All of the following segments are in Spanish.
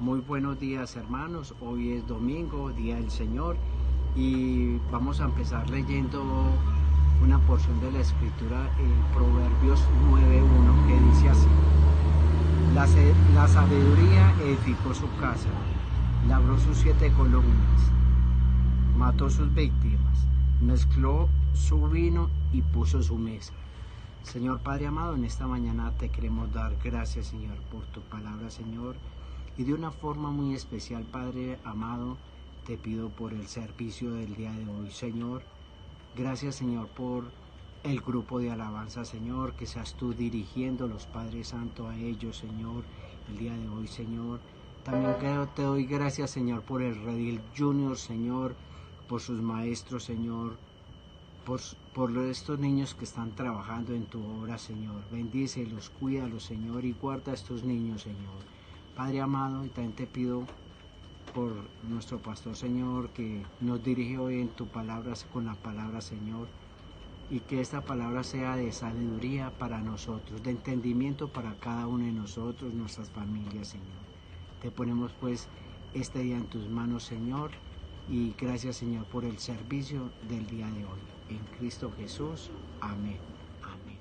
Muy buenos días, hermanos. Hoy es domingo, Día del Señor, y vamos a empezar leyendo una porción de la escritura en Proverbios 9:1, que dice así: la sabiduría edificó su casa, labró sus 7 columnas, mató sus víctimas, mezcló su vino y puso su mesa. Señor Padre amado, en esta mañana te queremos dar gracias, Señor, por tu palabra, Señor, y de una forma muy especial, Padre amado, te pido por el servicio del día de hoy, Señor. Gracias, Señor, por el grupo de alabanza, Señor, que seas tú dirigiendo los Padres Santos a ellos, Señor, el día de hoy, Señor. También te doy gracias, Señor, por el Redil Junior, Señor, por sus maestros, Señor, por estos niños que están trabajando en tu obra, Señor. Bendícelos, cuídalos, Señor, y guarda a estos niños, Señor. Padre amado, y también te pido por nuestro pastor, Señor, que nos dirige hoy en tu palabra, con la palabra, Señor, y que esta palabra sea de sabiduría para nosotros, de entendimiento para cada uno de nosotros, nuestras familias, Señor. Te ponemos pues este día en tus manos, Señor, y gracias, Señor, por el servicio del día de hoy. En Cristo Jesús. Amén. Amén.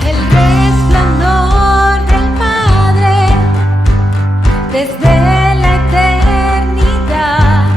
El resplandor del Padre desde la eternidad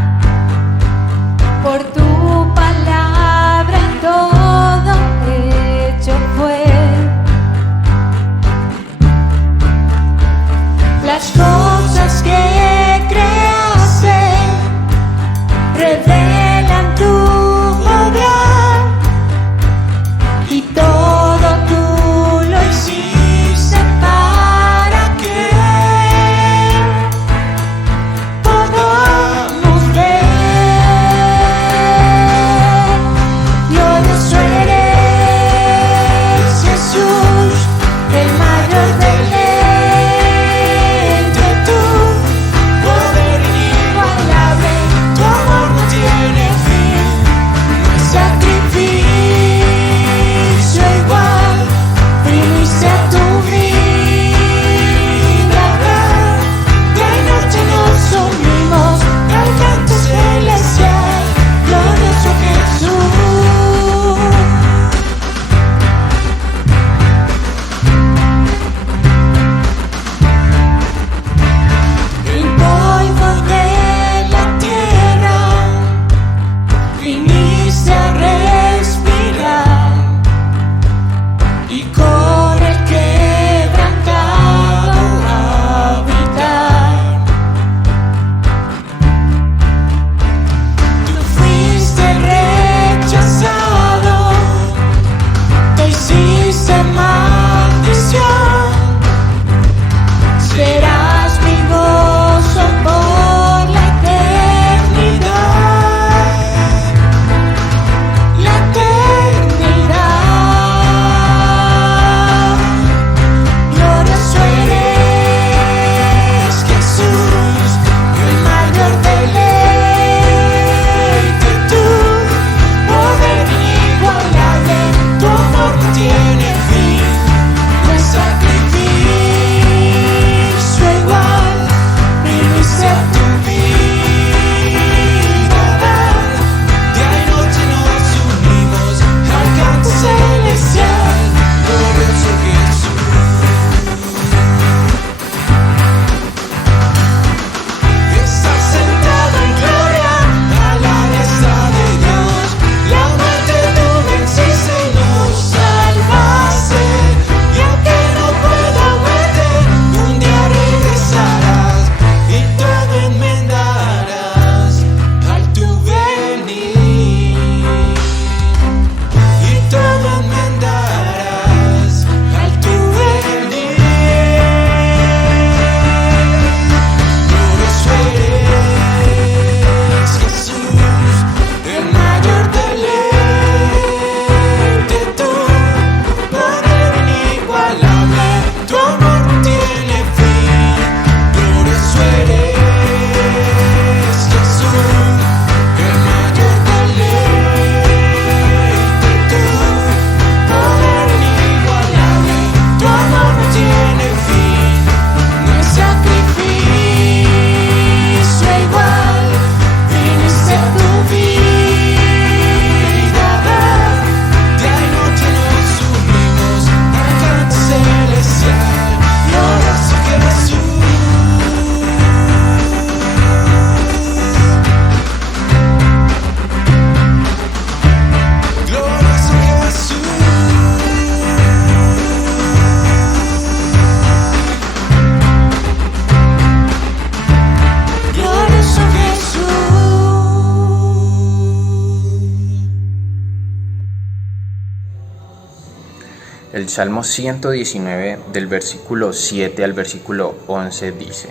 El Salmo 119 del versículo 7 al versículo 11 dice: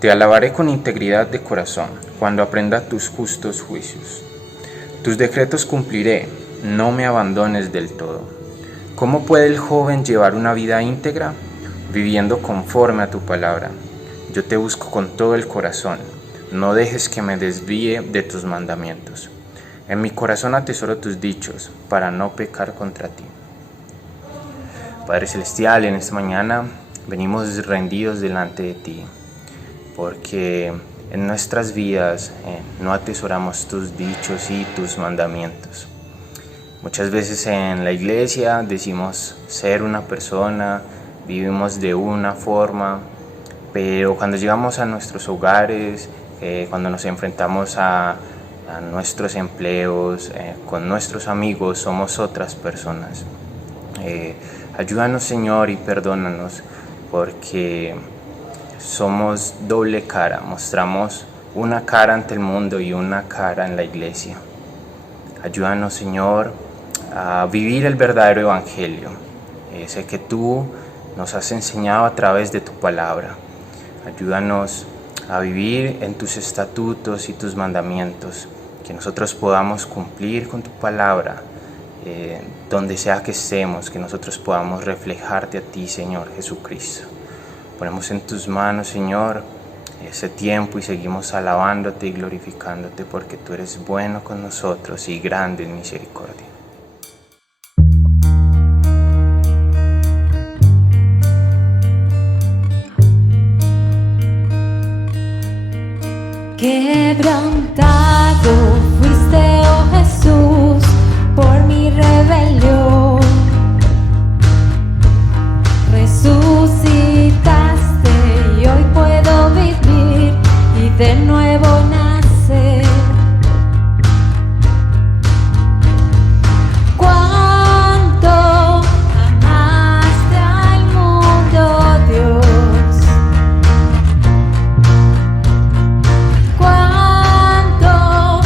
Te alabaré con integridad de corazón, cuando aprenda tus justos juicios. Tus decretos cumpliré, no me abandones del todo. ¿Cómo puede el joven llevar una vida íntegra? Viviendo conforme a tu palabra. Yo te busco con todo el corazón, no dejes que me desvíe de tus mandamientos. En mi corazón atesoro tus dichos, para no pecar contra ti. Padre Celestial, en esta mañana venimos rendidos delante de ti, porque en nuestras vidas no atesoramos tus dichos y tus mandamientos. Muchas veces en la iglesia decimos ser una persona, vivimos de una forma, pero cuando llegamos a nuestros hogares, cuando nos enfrentamos a nuestros empleos, con nuestros amigos, somos otras personas. Ayúdanos, Señor, y perdónanos, porque somos doble cara, mostramos una cara ante el mundo y una cara en la iglesia. Ayúdanos, Señor, a vivir el verdadero evangelio, ese que tú nos has enseñado a través de tu palabra. Ayúdanos a vivir en tus estatutos y tus mandamientos, que nosotros podamos cumplir con tu palabra, donde sea que estemos, que nosotros podamos reflejarte a ti, Señor Jesucristo. Ponemos en tus manos, Señor, ese tiempo y seguimos alabándote y glorificándote, porque tú eres bueno con nosotros y grande en misericordia. Quebrantado fuiste, oh Jesús, por mi rebelión. Resucitaste y hoy puedo vivir y de nuevo nacer. Cuánto amaste al mundo, Dios. Cuánto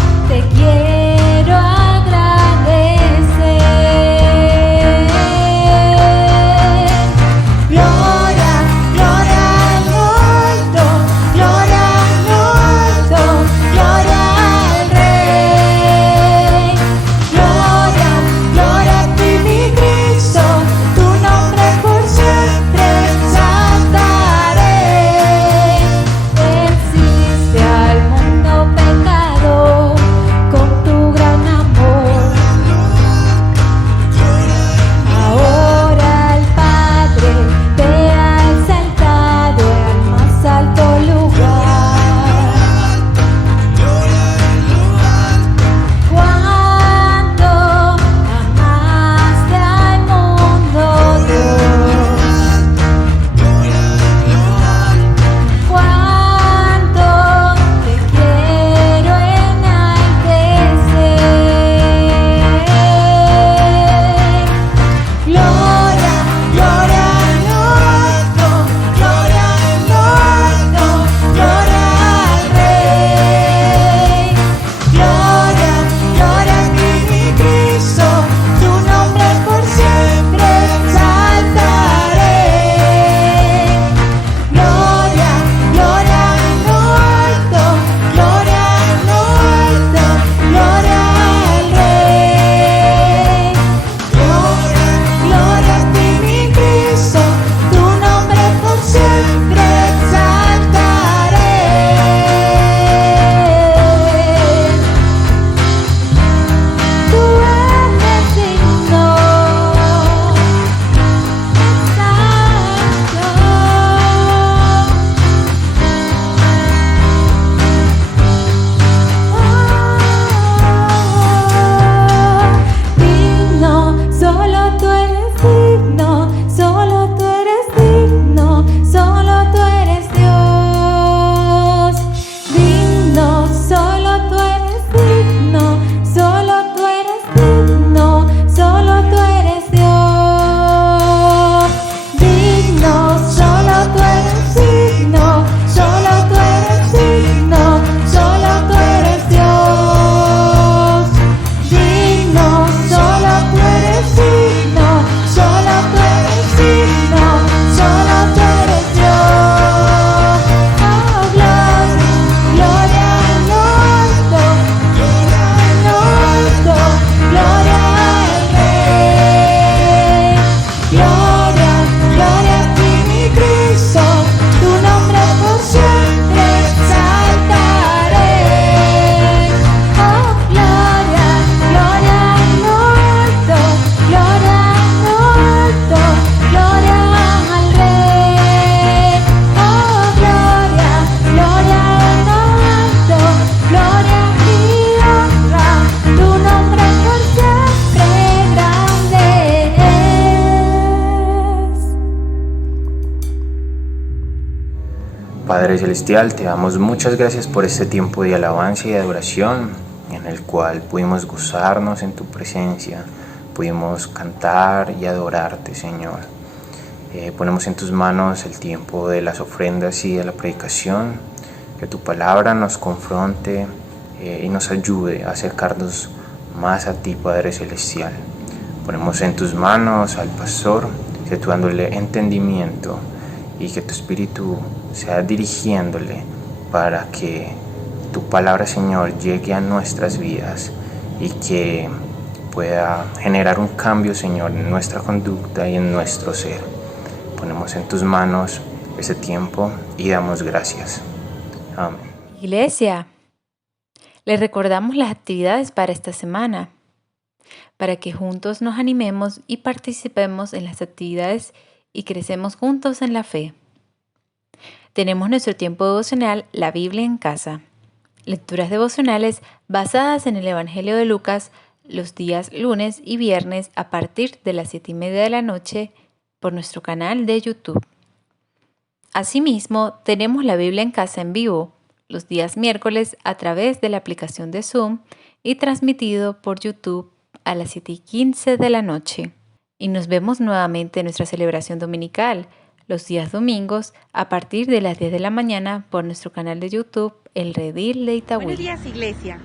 Padre Celestial, te damos muchas gracias por este tiempo de alabanza y de adoración en el cual pudimos gozarnos en tu presencia, pudimos cantar y adorarte, Señor. Ponemos en tus manos el tiempo de las ofrendas y de la predicación, que tu palabra nos confronte y nos ayude a acercarnos más a ti, Padre Celestial. Ponemos en tus manos al pastor, que tú dándole entendimiento y que tu Espíritu sea dirigiéndole para que tu palabra, Señor, llegue a nuestras vidas y que pueda generar un cambio, Señor, en nuestra conducta y en nuestro ser. Ponemos en tus manos ese tiempo y damos gracias. Amén. Iglesia, les recordamos las actividades para esta semana, para que juntos nos animemos y participemos en las actividades y crecemos juntos en la fe. Tenemos nuestro tiempo devocional, la Biblia en casa. Lecturas devocionales basadas en el Evangelio de Lucas los días lunes y viernes a partir de las 7:30 de la noche por nuestro canal de YouTube. Asimismo, tenemos la Biblia en casa en vivo los días miércoles a través de la aplicación de Zoom y transmitido por YouTube a las 7:15 de la noche. Y nos vemos nuevamente en nuestra celebración dominical los días domingos a partir de las 10 de la mañana por nuestro canal de YouTube, El Redil de Itagüí. Buenos días, iglesia.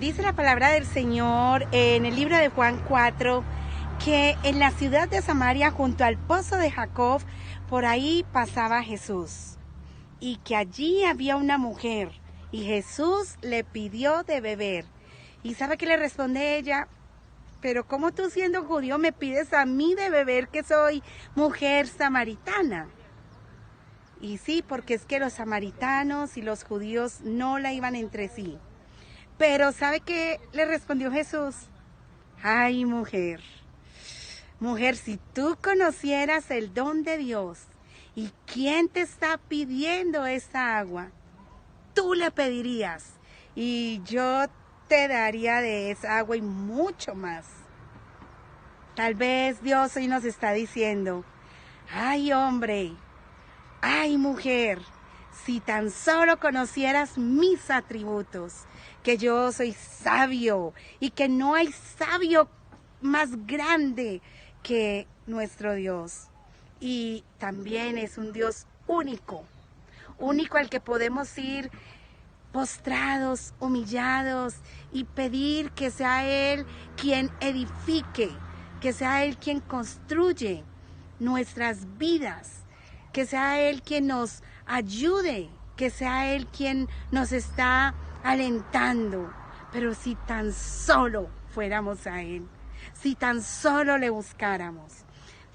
Dice la palabra del Señor en el libro de Juan 4 que en la ciudad de Samaria, junto al pozo de Jacob, por ahí pasaba Jesús. Y que allí había una mujer y Jesús le pidió de beber. ¿Y sabe qué le responde ella? Pero ¿cómo tú siendo judío me pides a mí de beber que soy mujer samaritana? Y sí, porque es que los samaritanos y los judíos no la iban entre sí. Pero ¿sabe qué le respondió Jesús? Ay, mujer, si tú conocieras el don de Dios y quién te está pidiendo esta agua, tú le pedirías y yo te daría de esa agua y mucho más. Tal vez Dios hoy nos está diciendo, ay hombre, ay mujer, si tan solo conocieras mis atributos, que yo soy sabio y que no hay sabio más grande que nuestro Dios. Y también es un Dios único al que podemos ir postrados, humillados y pedir que sea Él quien edifique, que sea Él quien construye nuestras vidas, que sea Él quien nos ayude, que sea Él quien nos está alentando. Pero si tan solo fuéramos a Él, si tan solo le buscáramos.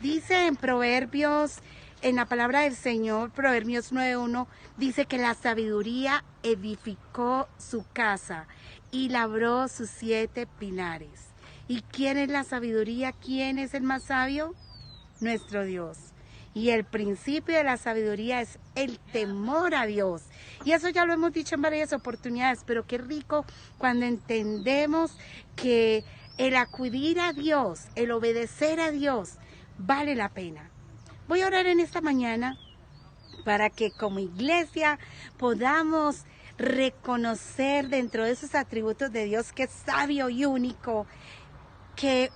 Dice en Proverbios, en la palabra del Señor, Proverbios 9:1, dice que la sabiduría edificó su casa y labró sus 7 pilares. ¿Y quién es la sabiduría? ¿Quién es el más sabio? Nuestro Dios. Y el principio de la sabiduría es el temor a Dios. Y eso ya lo hemos dicho en varias oportunidades, pero qué rico cuando entendemos que el acudir a Dios, el obedecer a Dios, vale la pena. Voy a orar en esta mañana para que como iglesia podamos reconocer dentro de esos atributos de Dios que es sabio y único, que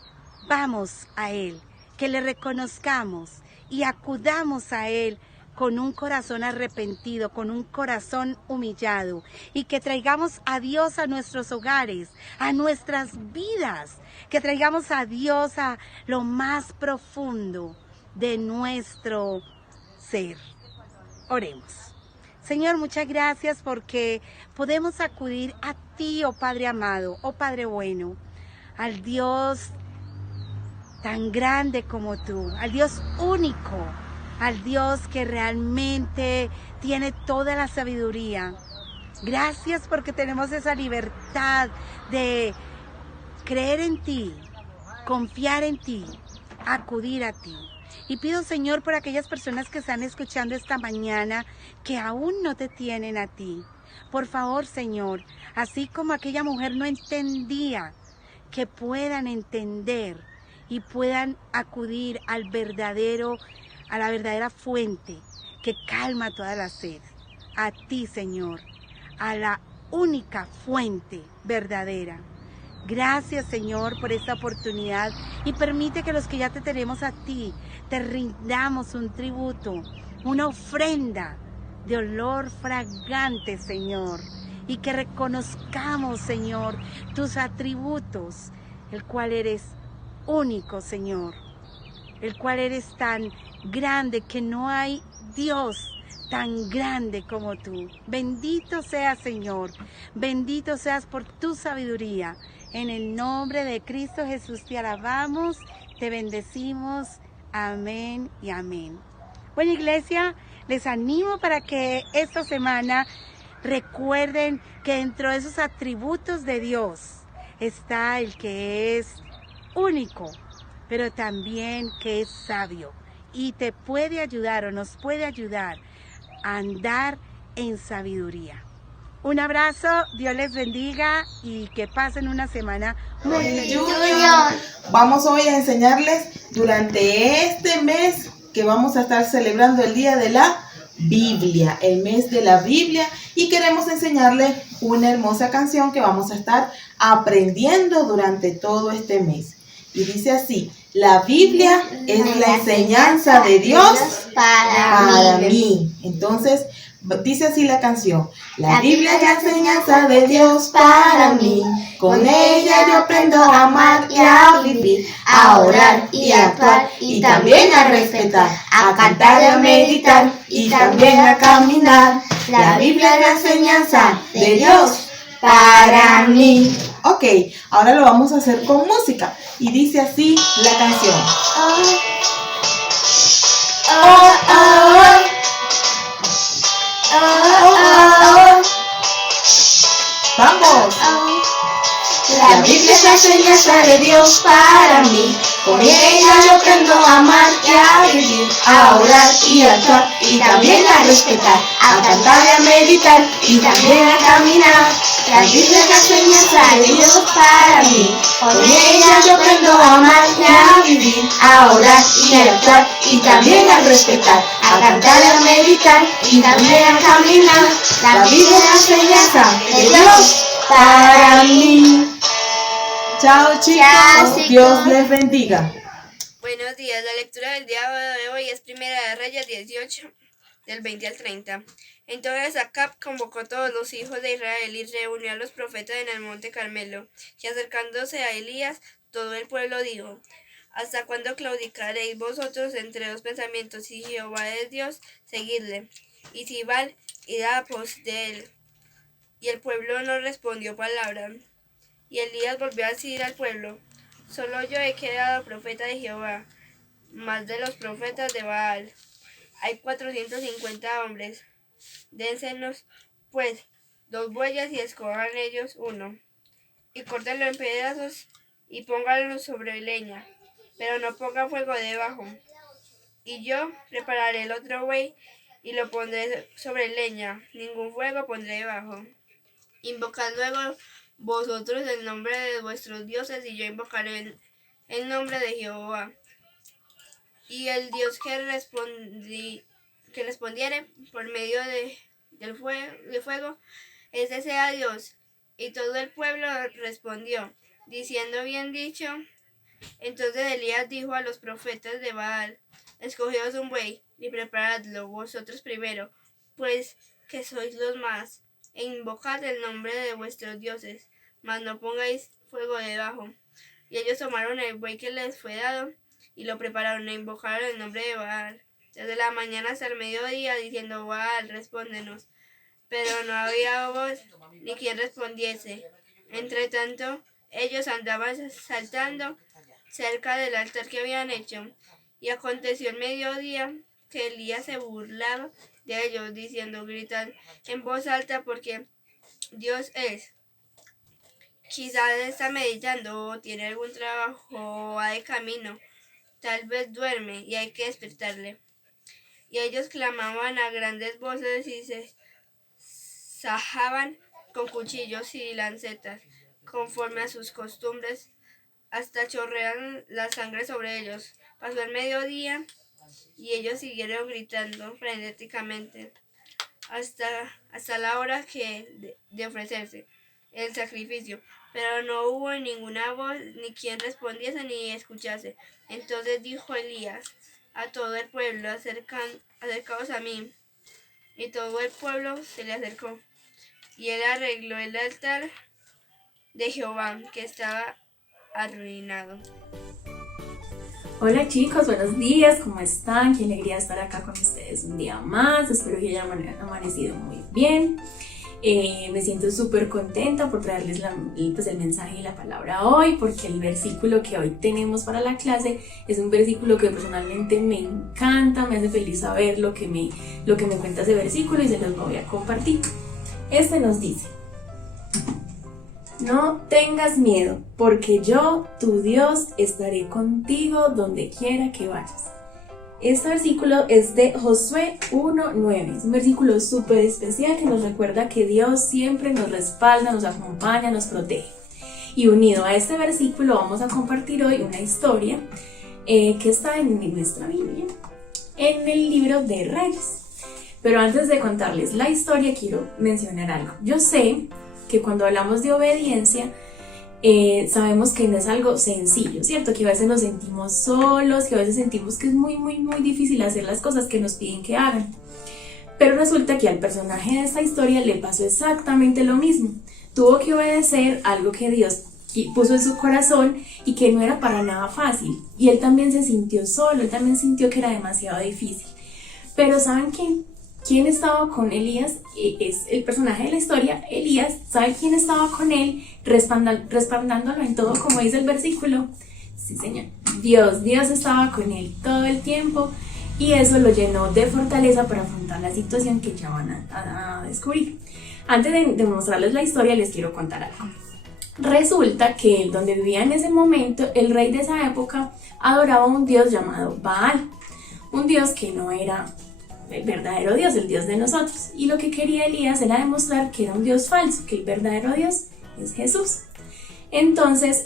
vamos a Él, que le reconozcamos y acudamos a Él con un corazón arrepentido, con un corazón humillado, y que traigamos a Dios a nuestros hogares, a nuestras vidas, que traigamos a Dios a lo más profundo de nuestro ser. Oremos. Señor, muchas gracias porque podemos acudir a ti, oh Padre amado, oh Padre bueno, al Dios tan grande como tú, al Dios único, al Dios que realmente tiene toda la sabiduría. Gracias porque tenemos esa libertad de creer en ti, confiar en ti, acudir a ti. Y pido, Señor, por aquellas personas que están escuchando esta mañana que aún no te tienen a ti. Por favor, Señor, así como aquella mujer no entendía, que puedan entender y puedan acudir a la verdadera fuente que calma toda la sed. a ti, Señor, a la única fuente verdadera. Gracias, Señor, por esta oportunidad y permite que los que ya te tenemos a ti, te rindamos un tributo, una ofrenda de olor fragante, Señor, y que reconozcamos, Señor, tus atributos, el cual eres único, Señor, el cual eres tan grande que no hay Dios tan grande como tú. Bendito seas, Señor, bendito seas por tu sabiduría. En el nombre de Cristo Jesús te alabamos, te bendecimos. Amén y amén. Bueno, iglesia, les animo para que esta semana recuerden que dentro de esos atributos de Dios está el que es único, pero también que es sabio y te puede ayudar o nos puede ayudar a andar en sabiduría. Un abrazo, Dios les bendiga y que pasen una semana muy feliz. Vamos hoy a enseñarles durante este mes que vamos a estar celebrando el Día de la Biblia, el mes de la Biblia, y queremos enseñarles una hermosa canción que vamos a estar aprendiendo durante todo este mes. Y dice así: la Biblia es la enseñanza de Dios para mí. Entonces, dice así la canción: la Biblia es la enseñanza de Dios para mí. Con ella yo aprendo a amar y a vivir, a orar y a actuar, y también a respetar, a cantar y a meditar, y también a caminar. La Biblia es la enseñanza de Dios para mí. Ok, ahora lo vamos a hacer con música. Y dice así la canción. ¡Vamos! La Biblia es la enseñanza de Dios para mí. Con ella yo aprendo a amar y a vivir, a orar y a actuar, y también a respetar, a cantar y a meditar, y también a caminar. La Biblia es la enseñanza de Dios para mí. Con ella yo aprendo a amar y a vivir, a orar y a actuar, y también a respetar, a cantar y a meditar, y también a caminar. La Biblia es la enseñanza de Dios para mí. Chao, chicos. Chao, chicos. Dios les bendiga. Buenos días, la lectura del día de hoy es Primera de Reyes 18, del 20 al 30. Entonces Acab convocó a todos los hijos de Israel y reunió a los profetas en el monte Carmelo. Y acercándose a Elías, todo el pueblo dijo: ¿hasta cuándo claudicaréis vosotros entre dos pensamientos? Si Jehová es Dios, seguidle, y si Baal, id a pos de él. Y el pueblo no respondió palabra. Y Elías volvió a decir al pueblo: solo yo he quedado profeta de Jehová, más de los profetas de Baal hay 450 hombres. Dénsenos, pues, 2 bueyes y escojan ellos uno, y córtenlo en pedazos y pónganlo sobre leña, pero no pongan fuego debajo. Y yo prepararé el otro buey y lo pondré sobre leña, ningún fuego pondré debajo. Invocad luego vosotros el nombre de vuestros dioses, y yo invocaré el nombre de Jehová. Y el Dios que respondiere por medio de fuego, ese sea Dios. Y todo el pueblo respondió, diciendo: bien dicho. Entonces Elías dijo a los profetas de Baal: escogeos un buey y preparadlo vosotros primero, pues que sois los más, e invocad el nombre de vuestros dioses, mas no pongáis fuego debajo. Y ellos tomaron el buey que les fue dado y lo prepararon e invocaron el nombre de Baal desde la mañana hasta el mediodía, diciendo: Baal, respóndenos. Pero no había voz ni quien respondiese. Entre tanto, ellos andaban saltando cerca del altar que habían hecho. Y aconteció el mediodía que Elías se burlaba de ellos, diciendo: gritad en voz alta, porque Dios es. Quizás está meditando, o tiene algún trabajo, o va de camino. Tal vez duerme y hay que despertarle. Y ellos clamaban a grandes voces y se sajaban con cuchillos y lancetas, conforme a sus costumbres, hasta chorrear la sangre sobre ellos. Pasó el mediodía y ellos siguieron gritando frenéticamente. hasta la hora de ofrecerse el sacrificio. Pero no hubo ninguna voz, ni quien respondiese ni escuchase. Entonces dijo Elías a todo el pueblo: acercaos a mí. Y todo el pueblo se le acercó. Y él arregló el altar de Jehová, que estaba arruinado. Hola chicos, buenos días, ¿cómo están? Qué alegría estar acá con ustedes un día más. Espero que hayan amanecido muy bien. Me siento súper contenta por traerles el mensaje y la palabra hoy, porque el versículo que hoy tenemos para la clase es un versículo que personalmente me encanta, me hace feliz saber lo que me cuenta ese versículo y se los voy a compartir. Este nos dice: no tengas miedo, porque yo, tu Dios, estaré contigo donde quiera que vayas. Este versículo es de Josué 1:9. Es un versículo súper especial que nos recuerda que Dios siempre nos respalda, nos acompaña, nos protege. Y unido a este versículo vamos a compartir hoy una historia que está en nuestra Biblia, en el libro de Reyes. Pero antes de contarles la historia quiero mencionar algo. Yo sé que cuando hablamos de obediencia, sabemos que no es algo sencillo, ¿cierto? Que a veces nos sentimos solos, que a veces sentimos que es muy difícil hacer las cosas que nos piden que hagan. Pero resulta que al personaje de esta historia le pasó exactamente lo mismo. Tuvo que obedecer algo que Dios puso en su corazón y que no era para nada fácil. Y él también se sintió solo, él también sintió que era demasiado difícil. Pero ¿saben qué? ¿Quién estaba con Elías? Es el personaje de la historia, Elías. ¿Sabe quién estaba con él? Respaldándolo en todo, como dice el versículo. Sí, Señor. Dios estaba con él todo el tiempo y eso lo llenó de fortaleza para afrontar la situación que ya van a descubrir. Antes de mostrarles la historia, les quiero contar algo. Resulta que donde vivía en ese momento, el rey de esa época adoraba a un dios llamado Baal. Un dios que no era el verdadero Dios, el Dios de nosotros. Y lo que quería Elías era demostrar que era un Dios falso, que el verdadero Dios es Jesús. Entonces,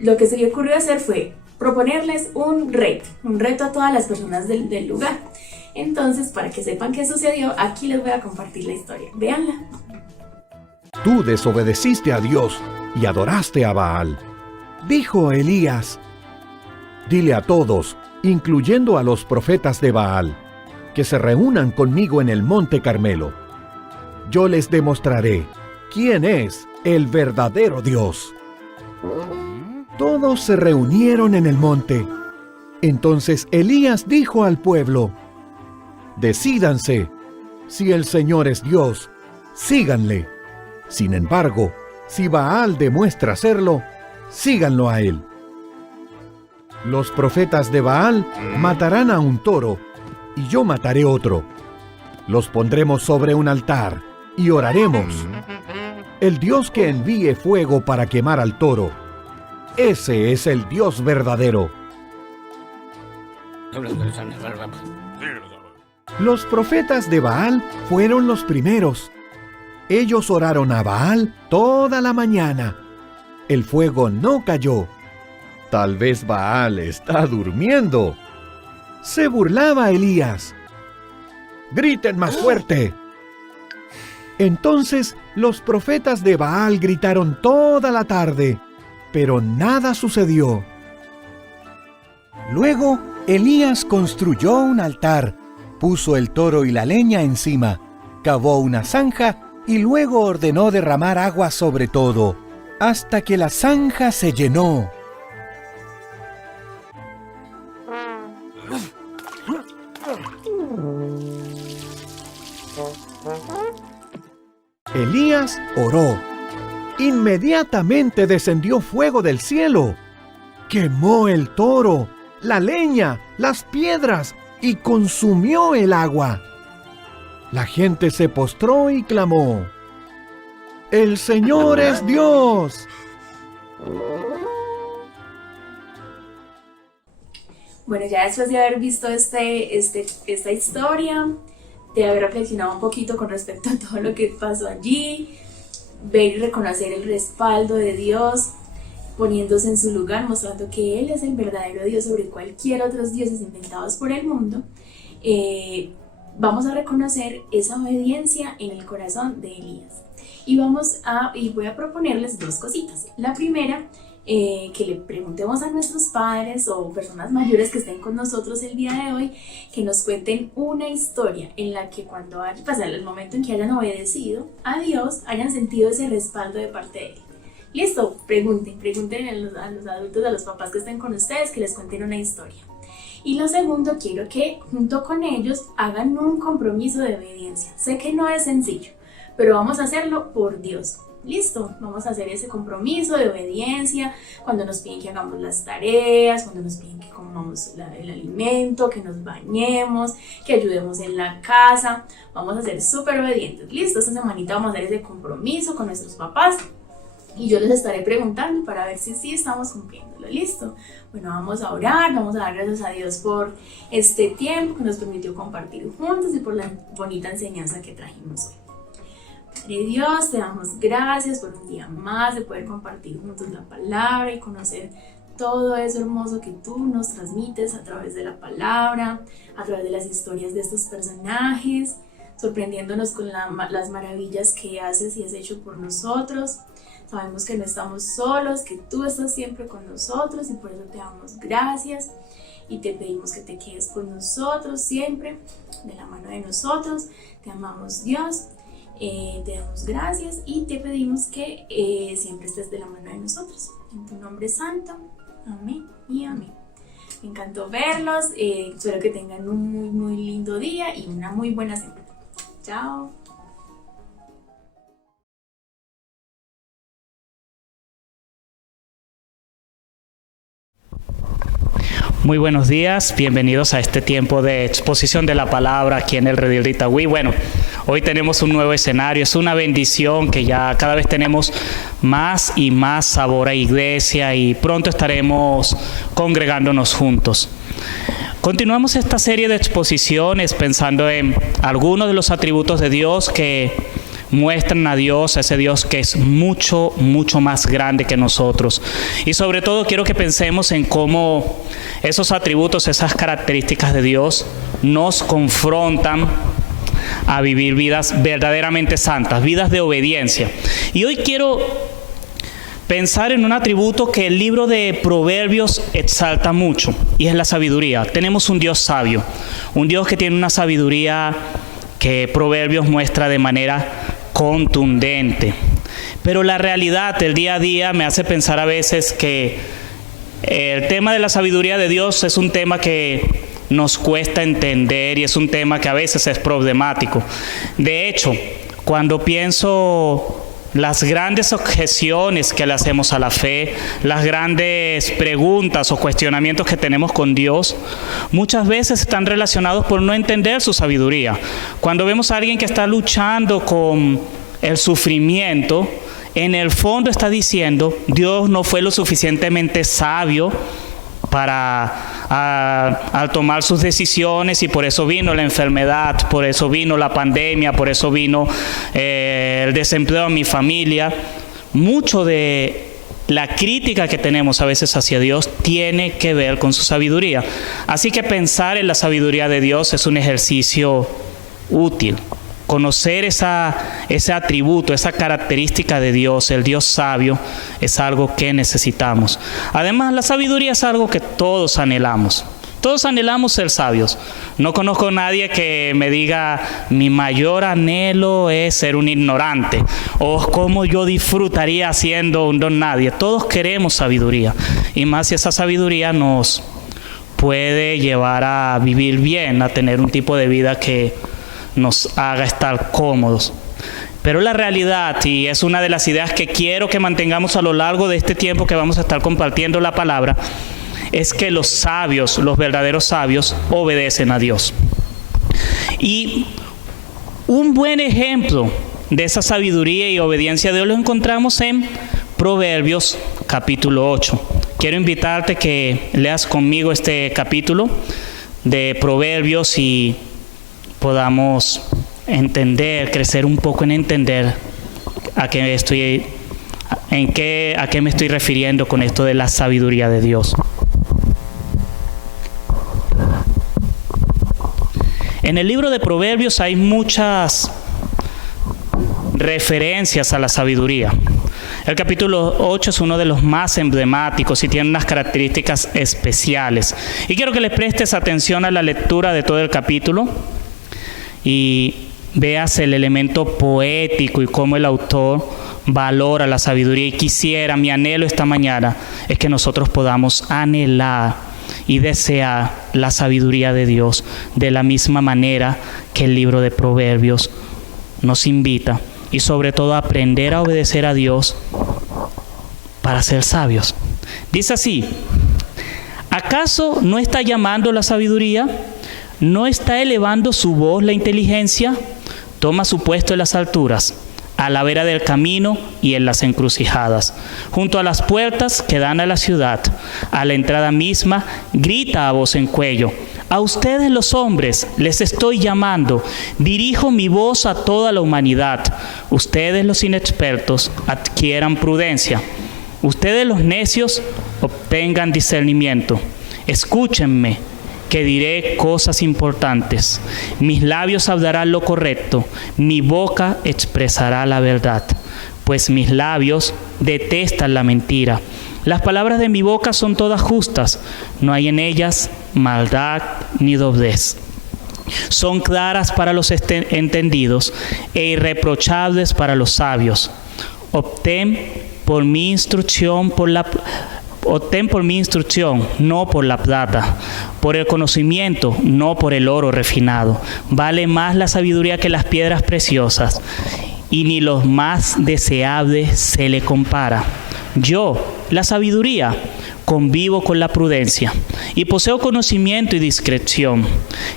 lo que se le ocurrió hacer fue proponerles un reto a todas las personas del lugar. Entonces, para que sepan qué sucedió, aquí les voy a compartir la historia. Véanla. Tú desobedeciste a Dios y adoraste a Baal. Dijo Elías: dile a todos, incluyendo a los profetas de Baal, que se reúnan conmigo en el monte Carmelo. Yo les demostraré quién es el verdadero Dios. Todos se reunieron en el monte. Entonces Elías dijo al pueblo: decídanse, si el Señor es Dios, síganle. Sin embargo, si Baal demuestra serlo, síganlo a él. Los profetas de Baal matarán a un toro, y yo mataré otro. Los pondremos sobre un altar y oraremos. El Dios que envíe fuego para quemar al toro, ese es el Dios verdadero. Los profetas de Baal fueron los primeros. Ellos oraron a Baal toda la mañana. El fuego no cayó. Tal vez Baal está durmiendo. Se burlaba Elías. ¡Griten más fuerte! Entonces los profetas de Baal gritaron toda la tarde, pero nada sucedió. Luego Elías construyó un altar, puso el toro y la leña encima, cavó una zanja y luego ordenó derramar agua sobre todo, hasta que la zanja se llenó. Elías oró. Inmediatamente descendió fuego del cielo. Quemó el toro, la leña, las piedras y consumió el agua. La gente se postró y clamó: ¡El Señor es Dios! Bueno, ya después de haber visto esta historia, de haber reflexionado un poquito con respecto a todo lo que pasó allí, ver y reconocer el respaldo de Dios, poniéndose en su lugar, mostrando que Él es el verdadero Dios sobre cualquier otros dioses inventados por el mundo, vamos a reconocer esa obediencia en el corazón de Elías. Y voy a proponerles dos cositas. La primera, que le preguntemos a nuestros padres o personas mayores que estén con nosotros el día de hoy, que nos cuenten una historia en la que cuando pasado el momento en que hayan obedecido a Dios, hayan sentido ese respaldo de parte de Él. Listo, pregunten a los adultos, a los papás que estén con ustedes, que les cuenten una historia. Y lo segundo, quiero que junto con ellos hagan un compromiso de obediencia. Sé que no es sencillo, pero vamos a hacerlo por Dios. Listo, vamos a hacer ese compromiso de obediencia cuando nos piden que hagamos las tareas, cuando nos piden que comamos el alimento, que nos bañemos, que ayudemos en la casa. Vamos a ser súper obedientes. Listo, esta semanita vamos a hacer ese compromiso con nuestros papás y yo les estaré preguntando para ver si sí estamos cumpliéndolo. Listo. Bueno, vamos a orar, vamos a dar gracias a Dios por este tiempo que nos permitió compartir juntos y por la bonita enseñanza que trajimos hoy. Padre Dios, te damos gracias por un día más de poder compartir juntos la palabra y conocer todo eso hermoso que tú nos transmites a través de la palabra, a través de las historias de estos personajes, sorprendiéndonos con las maravillas que haces y has hecho por nosotros. Sabemos que no estamos solos, que tú estás siempre con nosotros y por eso te damos gracias y te pedimos que te quedes con nosotros siempre, de la mano de nosotros. Te amamos, Dios. Te damos gracias y te pedimos que siempre estés de la mano de nosotros. En tu nombre santo, amén y amén. Me encantó verlos, espero que tengan un muy muy lindo día y una muy buena semana. Chao. Muy buenos días, bienvenidos a este tiempo de exposición de la palabra aquí en el Redil de Itagüí. Bueno, hoy tenemos un nuevo escenario, es una bendición que ya cada vez tenemos más y más sabor a iglesia y pronto estaremos congregándonos juntos. Continuamos esta serie de exposiciones pensando en algunos de los atributos de Dios que muestran a Dios, a ese Dios que es mucho, mucho más grande que nosotros. Y sobre todo quiero que pensemos en cómo esos atributos, esas características de Dios nos confrontan a vivir vidas verdaderamente santas, vidas de obediencia. Y hoy quiero pensar en un atributo que el libro de Proverbios exalta mucho, y es la sabiduría. Tenemos un Dios sabio, un Dios que tiene una sabiduría que Proverbios muestra de manera contundente. Pero la realidad del día a día me hace pensar a veces que el tema de la sabiduría de Dios es un tema que nos cuesta entender y es un tema que a veces es problemático. De hecho, cuando pienso las grandes objeciones que le hacemos a la fe, las grandes preguntas o cuestionamientos que tenemos con Dios, muchas veces están relacionados por no entender su sabiduría. Cuando vemos a alguien que está luchando con el sufrimiento, en el fondo está diciendo, Dios no fue lo suficientemente sabio al tomar sus decisiones y por eso vino la enfermedad, por eso vino la pandemia, por eso vino el desempleo en mi familia. Mucho de la crítica que tenemos a veces hacia Dios tiene que ver con su sabiduría. Así que pensar en la sabiduría de Dios es un ejercicio útil. Conocer ese atributo, esa característica de Dios, el Dios sabio, es algo que necesitamos. Además, la sabiduría es algo que todos anhelamos. Todos anhelamos ser sabios. No conozco a nadie que me diga, mi mayor anhelo es ser un ignorante, o cómo yo disfrutaría siendo un don nadie. Todos queremos sabiduría, y más si esa sabiduría nos puede llevar a vivir bien, a tener un tipo de vida que nos haga estar cómodos. Pero la realidad, y es una de las ideas que quiero que mantengamos a lo largo de este tiempo que vamos a estar compartiendo la palabra, es que los sabios, los verdaderos sabios, obedecen a Dios. Y un buen ejemplo de esa sabiduría y obediencia a Dios lo encontramos en Proverbios capítulo 8. Quiero invitarte que leas conmigo este capítulo de Proverbios y podamos entender, crecer un poco en entender a qué me estoy refiriendo con esto de la sabiduría de Dios. En el libro de Proverbios hay muchas referencias a la sabiduría. El capítulo 8 es uno de los más emblemáticos y tiene unas características especiales. Y quiero que le prestes atención a la lectura de todo el capítulo y veas el elemento poético y cómo el autor valora la sabiduría. Y mi anhelo esta mañana es que nosotros podamos anhelar y desear la sabiduría de Dios de la misma manera que el libro de Proverbios nos invita, y sobre todo aprender a obedecer a Dios para ser sabios. Dice así: ¿acaso no está llamando la sabiduría? ¿No está elevando su voz la inteligencia? Toma su puesto en las alturas, a la vera del camino y en las encrucijadas, junto a las puertas que dan a la ciudad, a la entrada misma, grita a voz en cuello: a ustedes los hombres les estoy llamando, dirijo mi voz a toda la humanidad. Ustedes los inexpertos adquieran prudencia, ustedes los necios obtengan discernimiento. Escúchenme, que diré cosas importantes. Mis labios hablarán lo correcto, mi boca expresará la verdad, pues mis labios detestan la mentira. Las palabras de mi boca son todas justas, no hay en ellas maldad ni doblez. Son claras para los entendidos e irreprochables para los sabios. Obtén por mi instrucción, no por la plata, por el conocimiento, no por el oro refinado. Vale más la sabiduría que las piedras preciosas, y ni lo más deseable se le compara. Yo, la sabiduría, convivo con la prudencia, y poseo conocimiento y discreción.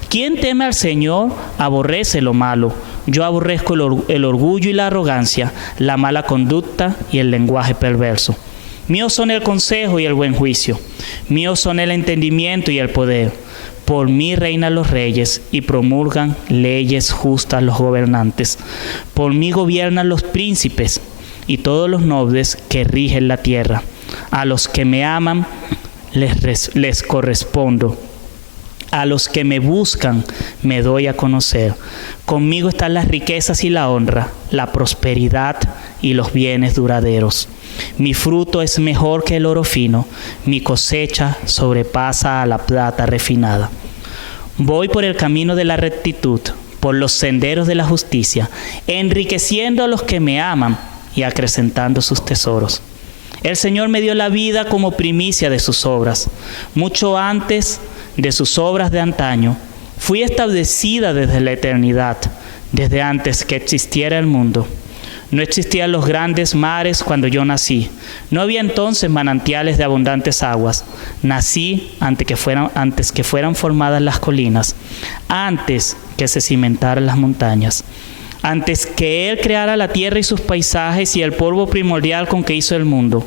Quien teme al Señor aborrece lo malo. Yo aborrezco el orgullo y la arrogancia, la mala conducta y el lenguaje perverso. Míos son el consejo y el buen juicio. Míos son el entendimiento y el poder. Por mí reinan los reyes y promulgan leyes justas los gobernantes. Por mí gobiernan los príncipes y todos los nobles que rigen la tierra. A los que me aman les correspondo. A los que me buscan me doy a conocer. Conmigo están las riquezas y la honra, la prosperidad y los bienes duraderos. Mi fruto es mejor que el oro fino, mi cosecha sobrepasa a la plata refinada. Voy por el camino de la rectitud, por los senderos de la justicia, enriqueciendo a los que me aman y acrecentando sus tesoros. El Señor me dio la vida como primicia de sus obras. Mucho antes de sus obras de antaño, fui establecida desde la eternidad, desde antes que existiera el mundo. No existían los grandes mares cuando yo nací. No había entonces manantiales de abundantes aguas. Nací antes que fueran formadas las colinas, antes que se cimentaran las montañas, antes que Él creara la tierra y sus paisajes y el polvo primordial con que hizo el mundo.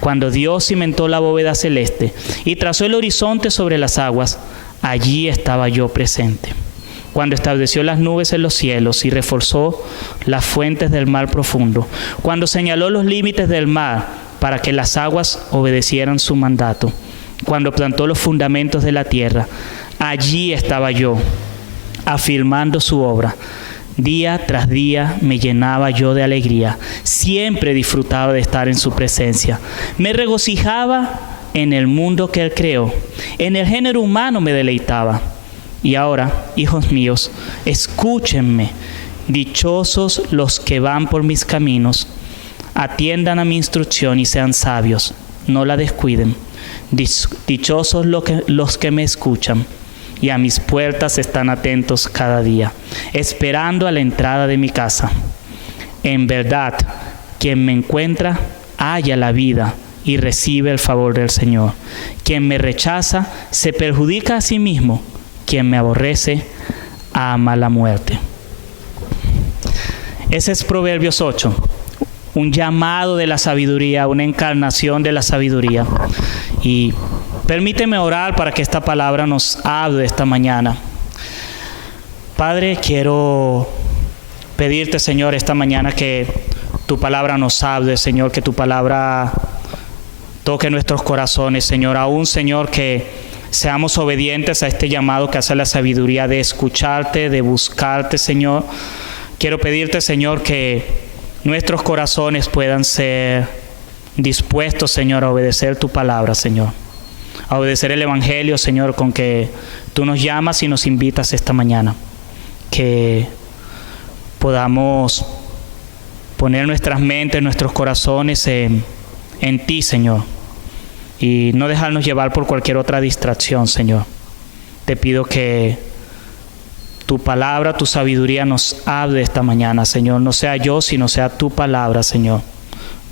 Cuando Dios cimentó la bóveda celeste y trazó el horizonte sobre las aguas, allí estaba yo presente. Cuando estableció las nubes en los cielos y reforzó las fuentes del mar profundo, cuando señaló los límites del mar para que las aguas obedecieran su mandato, cuando plantó los fundamentos de la tierra, allí estaba yo, afirmando su obra. Día tras día me llenaba yo de alegría, siempre disfrutaba de estar en su presencia. Me regocijaba en el mundo que Él creó, en el género humano me deleitaba. Y ahora, hijos míos, escúchenme, dichosos los que van por mis caminos, atiendan a mi instrucción y sean sabios, no la descuiden. Dichosos los que me escuchan, y a mis puertas están atentos cada día, esperando a la entrada de mi casa. En verdad, quien me encuentra, halla la vida y recibe el favor del Señor. Quien me rechaza, se perjudica a sí mismo. Quien me aborrece, ama la muerte. Ese es Proverbios 8, un llamado de la sabiduría, una encarnación de la sabiduría. Y permíteme orar para que esta palabra nos hable esta mañana. Padre, quiero pedirte, Señor, esta mañana que tu palabra nos hable, Señor, que tu palabra toque nuestros corazones, Señor. Aún, Señor, que seamos obedientes a este llamado que hace la sabiduría de escucharte, de buscarte, Señor. Quiero pedirte, Señor, que nuestros corazones puedan ser dispuestos, Señor, a obedecer tu palabra, Señor. A obedecer el Evangelio, Señor, con que tú nos llamas y nos invitas esta mañana. Que podamos poner nuestras mentes, nuestros corazones en ti, Señor. Y no dejarnos llevar por cualquier otra distracción, Señor. Te pido que tu palabra, tu sabiduría nos hable esta mañana, Señor. No sea yo, sino sea tu palabra, Señor.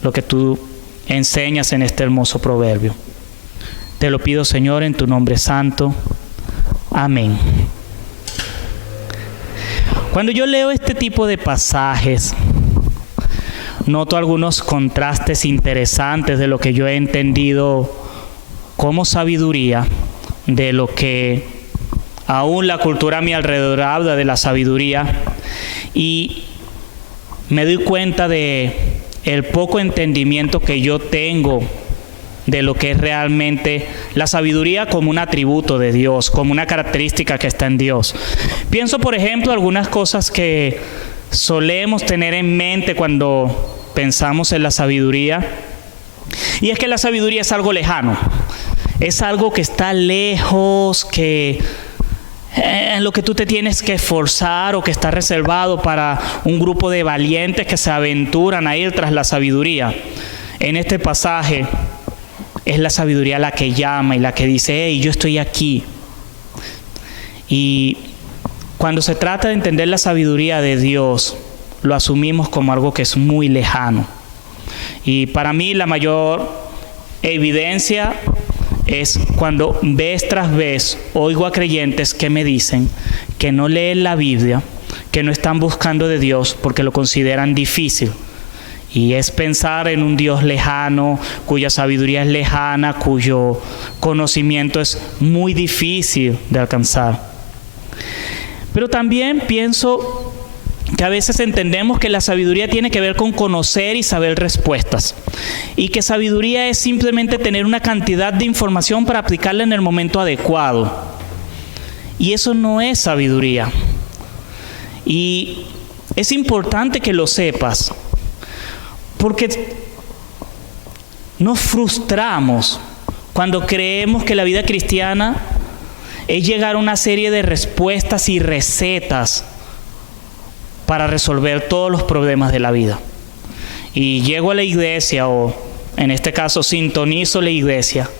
Lo que tú enseñas en este hermoso proverbio. Te lo pido, Señor, en tu nombre santo. Amén. Cuando yo leo este tipo de pasajes, noto algunos contrastes interesantes de lo que yo he entendido como sabiduría, de lo que aún la cultura a mi alrededor habla de la sabiduría, y me doy cuenta de el poco entendimiento que yo tengo de lo que es realmente la sabiduría como un atributo de Dios, como una característica que está en Dios. Pienso, por ejemplo, algunas cosas que solemos tener en mente cuando pensamos en la sabiduría, y es que la sabiduría es algo lejano, es algo que está lejos, que en lo que tú te tienes que esforzar o que está reservado para un grupo de valientes que se aventuran a ir tras la sabiduría. En este pasaje es la sabiduría la que llama y la que dice: hey, yo estoy aquí. Y cuando se trata de entender la sabiduría de Dios, lo asumimos como algo que es muy lejano. Y para mí la mayor evidencia es cuando vez tras vez oigo a creyentes que me dicen que no leen la Biblia, que no están buscando de Dios porque lo consideran difícil. Y es pensar en un Dios lejano, cuya sabiduría es lejana, cuyo conocimiento es muy difícil de alcanzar. Pero también pienso que a veces entendemos que la sabiduría tiene que ver con conocer y saber respuestas, y que sabiduría es simplemente tener una cantidad de información para aplicarla en el momento adecuado. Y eso no es sabiduría. Y es importante que lo sepas, porque nos frustramos cuando creemos que la vida cristiana es llegar a una serie de respuestas y recetas para resolver todos los problemas de la vida. Y llego a la iglesia, o en este caso sintonizo la iglesia,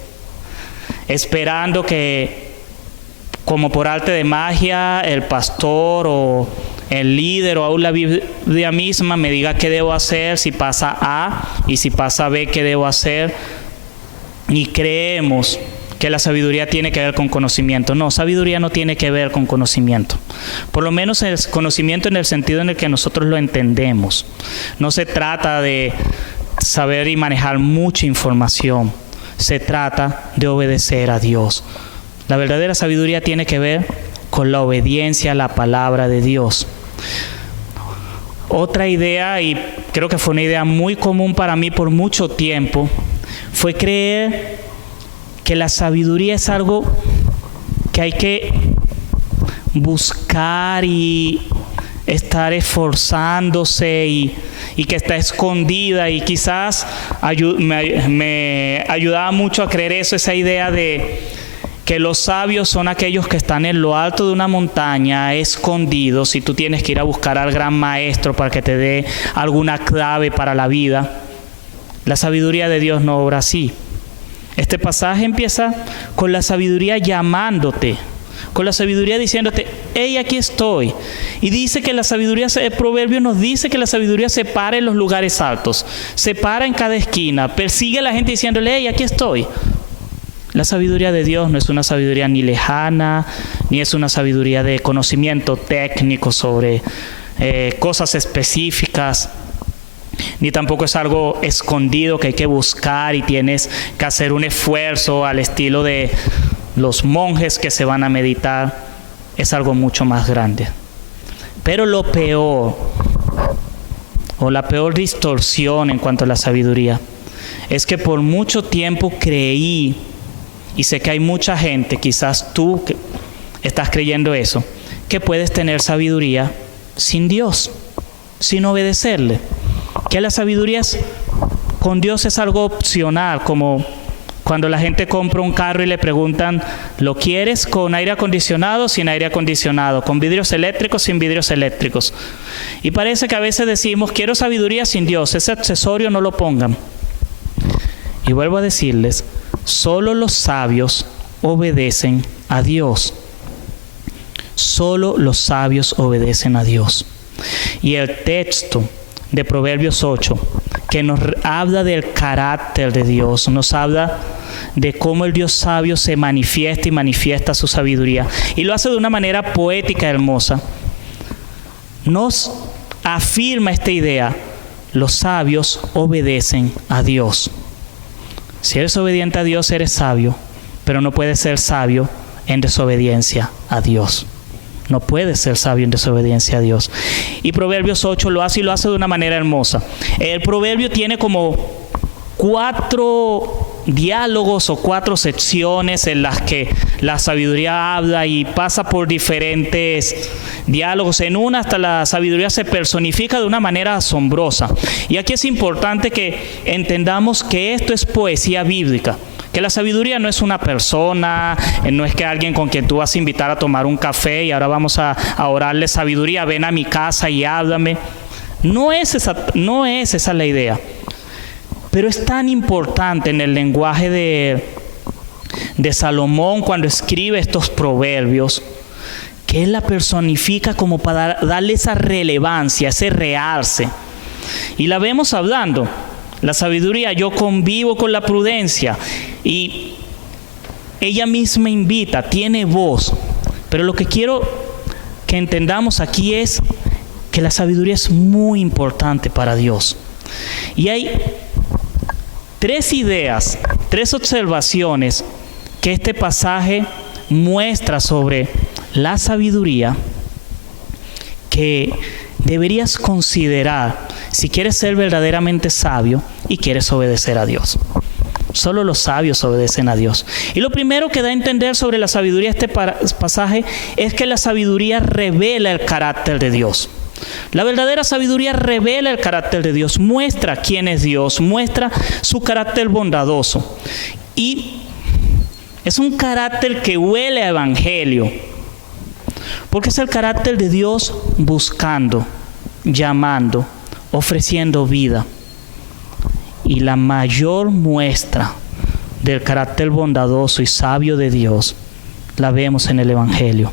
esperando que, como por arte de magia, el pastor o el líder o aún la Biblia misma me diga qué debo hacer, si pasa A, y si pasa B, qué debo hacer. Y creemos que la sabiduría tiene que ver con conocimiento. No, sabiduría no tiene que ver con conocimiento. Por lo menos el conocimiento en el sentido en el que nosotros lo entendemos. No se trata de saber y manejar mucha información. Se trata de obedecer a Dios. La verdadera sabiduría tiene que ver con la obediencia a la palabra de Dios. Otra idea, y creo que fue una idea muy común para mí por mucho tiempo, fue creer que la sabiduría es algo que hay que buscar y estar esforzándose y que está escondida, y quizás me ayudaba mucho a creer eso, esa idea de que los sabios son aquellos que están en lo alto de una montaña, escondidos, y tú tienes que ir a buscar al gran maestro para que te dé alguna clave para la vida. La sabiduría de Dios no obra así. Este pasaje empieza con la sabiduría llamándote, con la sabiduría diciéndote: hey, aquí estoy. Y dice que la sabiduría, el proverbio nos dice que la sabiduría se para en los lugares altos, se para en cada esquina, persigue a la gente diciéndole: hey, aquí estoy. La sabiduría de Dios no es una sabiduría ni lejana, ni es una sabiduría de conocimiento técnico sobre cosas específicas, ni tampoco es algo escondido que hay que buscar y tienes que hacer un esfuerzo al estilo de los monjes que se van a meditar. Es algo mucho más grande. Pero lo peor, o la peor distorsión en cuanto a la sabiduría, es que por mucho tiempo creí Y sé que hay mucha gente, quizás tú que estás creyendo eso, que puedes tener sabiduría sin Dios, sin obedecerle. Que la sabiduría con Dios es algo opcional, como cuando la gente compra un carro y le preguntan, ¿lo quieres con aire acondicionado o sin aire acondicionado? ¿Con vidrios eléctricos, sin vidrios eléctricos? Y parece que a veces decimos, quiero sabiduría sin Dios, ese accesorio no lo pongan. Y vuelvo a decirles, solo los sabios obedecen a Dios. Solo los sabios obedecen a Dios. Y el texto de Proverbios 8, que nos habla del carácter de Dios, nos habla de cómo el Dios sabio se manifiesta y manifiesta su sabiduría. Y lo hace de una manera poética y hermosa. Nos afirma esta idea, los sabios obedecen a Dios. Si eres obediente a Dios, eres sabio, pero no puedes ser sabio en desobediencia a Dios. No puedes ser sabio en desobediencia a Dios. Y Proverbios 8 lo hace y lo hace de una manera hermosa. El proverbio tiene como 4 diálogos o 4 secciones en las que la sabiduría habla y pasa por diferentes diálogos. En una hasta la sabiduría se personifica de una manera asombrosa. Y aquí es importante que entendamos que esto es poesía bíblica. Que la sabiduría no es una persona, no es que alguien con quien tú vas a invitar a tomar un café y ahora vamos a orarle sabiduría, ven a mi casa y háblame. No es esa la idea. Pero es tan importante en el lenguaje de Salomón cuando escribe estos proverbios, que él la personifica como para darle esa relevancia, ese realce. Y la vemos hablando. La sabiduría, yo convivo con la prudencia, y ella misma invita, tiene voz. Pero lo que quiero que entendamos aquí es que la sabiduría es muy importante para Dios. Y hay 3 ideas, 3 observaciones que este pasaje muestra sobre la sabiduría que deberías considerar si quieres ser verdaderamente sabio y quieres obedecer a Dios. Solo los sabios obedecen a Dios. Y lo primero que da a entender sobre la sabiduría este pasaje es que la sabiduría revela el carácter de Dios. La verdadera sabiduría revela el carácter de Dios, muestra quién es Dios, muestra su carácter bondadoso. Y es un carácter que huele a evangelio, porque es el carácter de Dios buscando, llamando, ofreciendo vida. Y la mayor muestra del carácter bondadoso y sabio de Dios la vemos en el evangelio.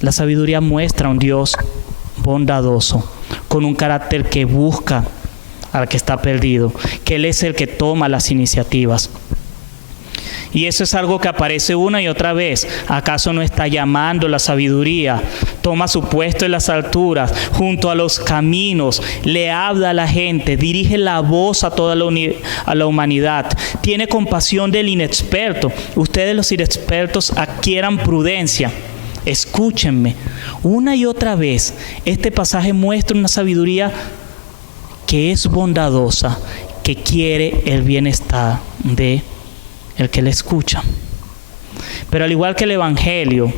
La sabiduría muestra a un Dios bondadoso, con un carácter que busca al que está perdido, que Él es el que toma las iniciativas. Y eso es algo que aparece una y otra vez. ¿Acaso no está llamando la sabiduría? Toma su puesto en las alturas, junto a los caminos, le habla a la gente, dirige la voz a toda la humanidad. Tiene compasión del inexperto. Ustedes los inexpertos adquieran prudencia. Escúchenme. Una y otra vez, este pasaje muestra una sabiduría que es bondadosa, que quiere el bienestar de el que le escucha. Pero al igual que el evangelio,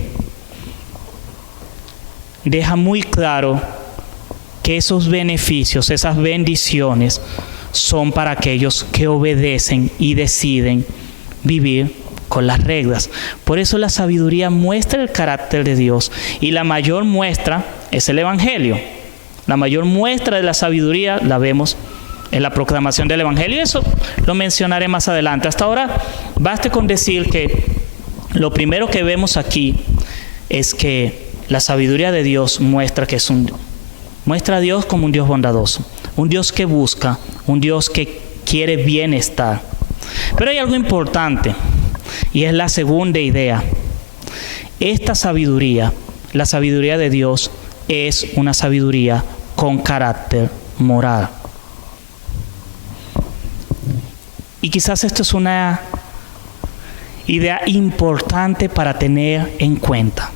deja muy claro que esos beneficios, esas bendiciones, son para aquellos que obedecen y deciden vivir con las reglas. Por eso la sabiduría muestra el carácter de Dios, y la mayor muestra es el evangelio. La mayor muestra de la sabiduría la vemos en la proclamación del evangelio, y eso lo mencionaré más adelante. Hasta ahora baste con decir que lo primero que vemos aquí es que la sabiduría de Dios muestra a Dios como un Dios bondadoso, un Dios que busca, un Dios que quiere bienestar. Pero hay algo importante, y es la segunda idea. Esta sabiduría, la sabiduría de Dios, es una sabiduría con carácter moral. Y quizás esto es una idea importante para tener en cuenta.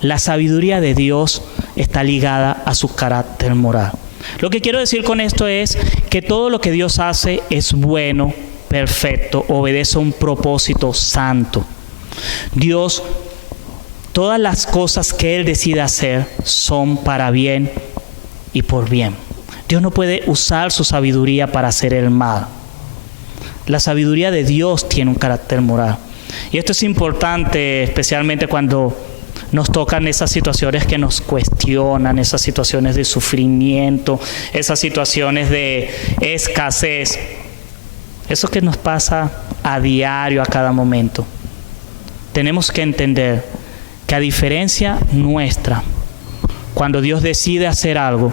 La sabiduría de Dios está ligada a su carácter moral. Lo que quiero decir con esto es que todo lo que Dios hace es bueno perfecto, obedece a un propósito santo. Dios, todas las cosas que Él decide hacer son para bien y por bien. Dios no puede usar su sabiduría para hacer el mal. La sabiduría de Dios tiene un carácter moral. Y esto es importante, especialmente cuando nos tocan esas situaciones que nos cuestionan, esas situaciones de sufrimiento, esas situaciones de escasez. Eso que nos pasa a diario, a cada momento. Tenemos que entender que a diferencia nuestra, cuando Dios decide hacer algo,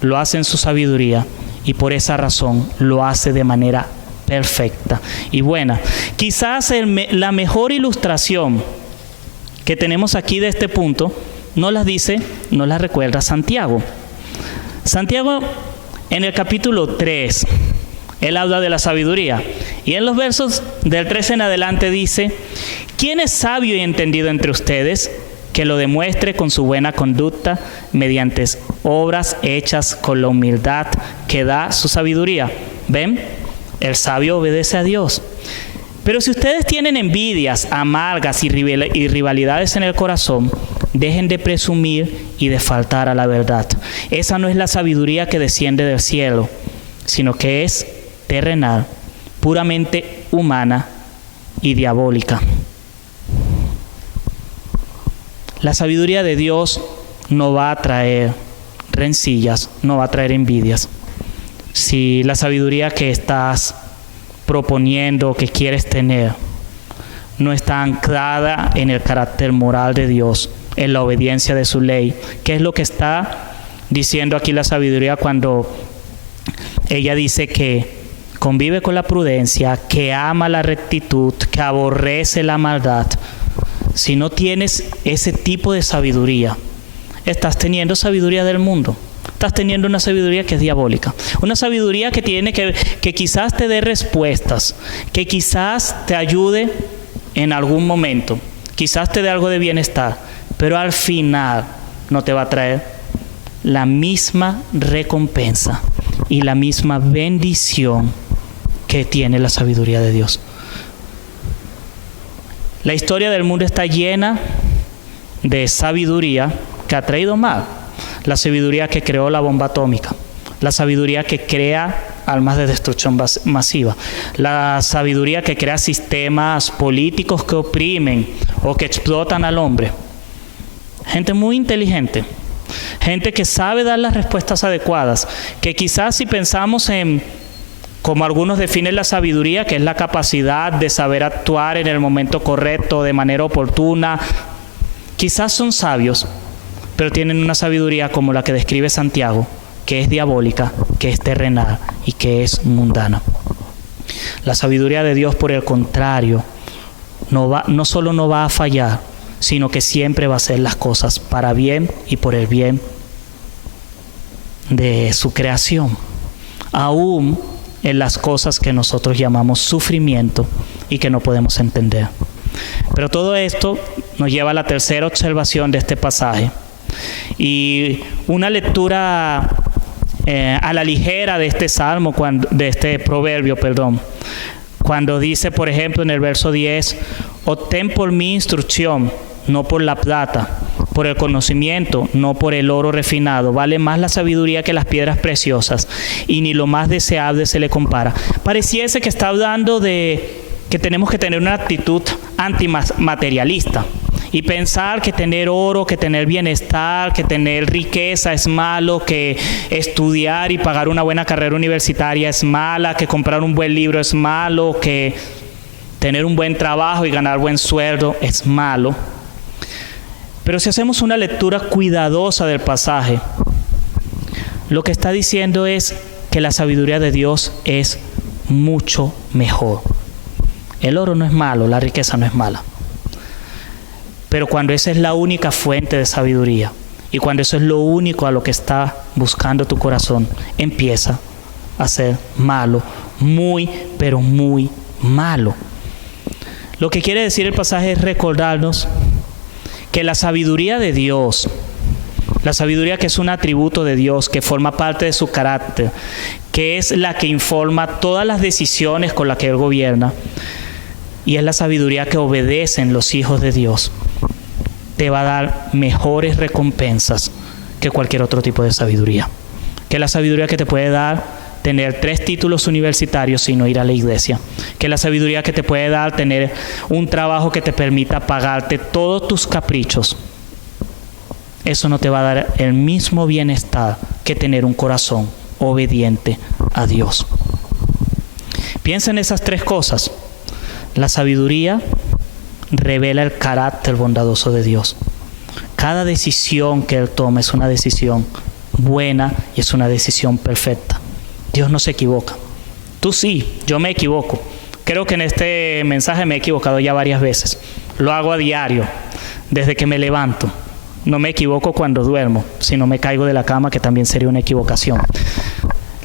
lo hace en su sabiduría y por esa razón lo hace de manera perfecta y buena. Quizás la mejor ilustración que tenemos aquí de este punto nos la recuerda Santiago. Santiago en el capítulo 3, él habla de la sabiduría y en los versos del 3 en adelante dice: ¿quién es sabio y entendido entre ustedes? Que lo demuestre con su buena conducta mediante obras hechas con la humildad que da su sabiduría. ¿Ven? El sabio obedece a Dios. Pero si ustedes tienen envidias amargas y rivalidades en el corazón, dejen de presumir y de faltar a la verdad. Esa no es la sabiduría que desciende del cielo, sino que es terrenal, puramente humana y diabólica. La sabiduría de Dios no va a traer rencillas, no va a traer envidias. Si la sabiduría que estás proponiendo, que quieres tener, no está anclada en el carácter moral de Dios, en la obediencia de su ley, ¿qué es lo que está diciendo aquí la sabiduría cuando ella dice que convive con la prudencia, que ama la rectitud, que aborrece la maldad? Si no tienes ese tipo de sabiduría, estás teniendo sabiduría del mundo. Estás teniendo una sabiduría que es diabólica. Una sabiduría que quizás te dé respuestas, que quizás te ayude en algún momento, quizás te dé algo de bienestar, pero al final no te va a traer la misma recompensa y la misma bendición que tiene la sabiduría de Dios. La historia del mundo está llena de sabiduría que ha traído mal. La sabiduría que creó la bomba atómica, la sabiduría que crea armas de destrucción masiva, la sabiduría que crea sistemas políticos que oprimen o que explotan al hombre. Gente muy inteligente, gente que sabe dar las respuestas adecuadas, que quizás si pensamos en, como algunos definen la sabiduría, que es la capacidad de saber actuar en el momento correcto, de manera oportuna, quizás son sabios, pero tienen una sabiduría como la que describe Santiago, que es diabólica, que es terrenal y que es mundana. La sabiduría de Dios, por el contrario, no solo no va a fallar, sino que siempre va a hacer las cosas para bien y por el bien de su creación, aún en las cosas que nosotros llamamos sufrimiento y que no podemos entender. Pero todo esto nos lleva a la tercera observación de este pasaje. Y una lectura a la ligera de este salmo, de este proverbio, cuando dice, por ejemplo, en el verso 10, obtén por mí instrucción, no por la plata, por el conocimiento, no por el oro refinado. Vale más la sabiduría que las piedras preciosas, y ni lo más deseable se le compara. Pareciese que está hablando de que tenemos que tener una actitud antimaterialista y pensar que tener oro, que tener bienestar, que tener riqueza es malo, que estudiar y pagar una buena carrera universitaria es mala, que comprar un buen libro es malo, que tener un buen trabajo y ganar buen sueldo es malo. Pero si hacemos una lectura cuidadosa del pasaje, lo que está diciendo es que la sabiduría de Dios es mucho mejor. El oro no es malo, la riqueza no es mala. Pero cuando esa es la única fuente de sabiduría y cuando eso es lo único a lo que está buscando tu corazón, empieza a ser malo, muy, pero muy malo. Lo que quiere decir el pasaje es recordarnos que la sabiduría de Dios La sabiduría que es un atributo de Dios, que forma parte de su carácter, que es la que informa todas las decisiones con las que Él gobierna, y es la sabiduría que obedecen los hijos de Dios, te va a dar mejores recompensas que cualquier otro tipo de sabiduría. Que la sabiduría que te puede dar tener 3 títulos universitarios sin no ir a la iglesia. Que la sabiduría que te puede dar tener un trabajo que te permita pagarte todos tus caprichos. Eso no te va a dar el mismo bienestar que tener un corazón obediente a Dios. Piensa en esas 3 cosas. La sabiduría revela el carácter bondadoso de Dios. Cada decisión que Él toma es una decisión buena y es una decisión perfecta. Dios no se equivoca. Tú sí, yo me equivoco. Creo que en este mensaje me he equivocado ya varias veces. Lo hago a diario, desde que me levanto. No me equivoco cuando duermo, si no me caigo de la cama, que también sería una equivocación.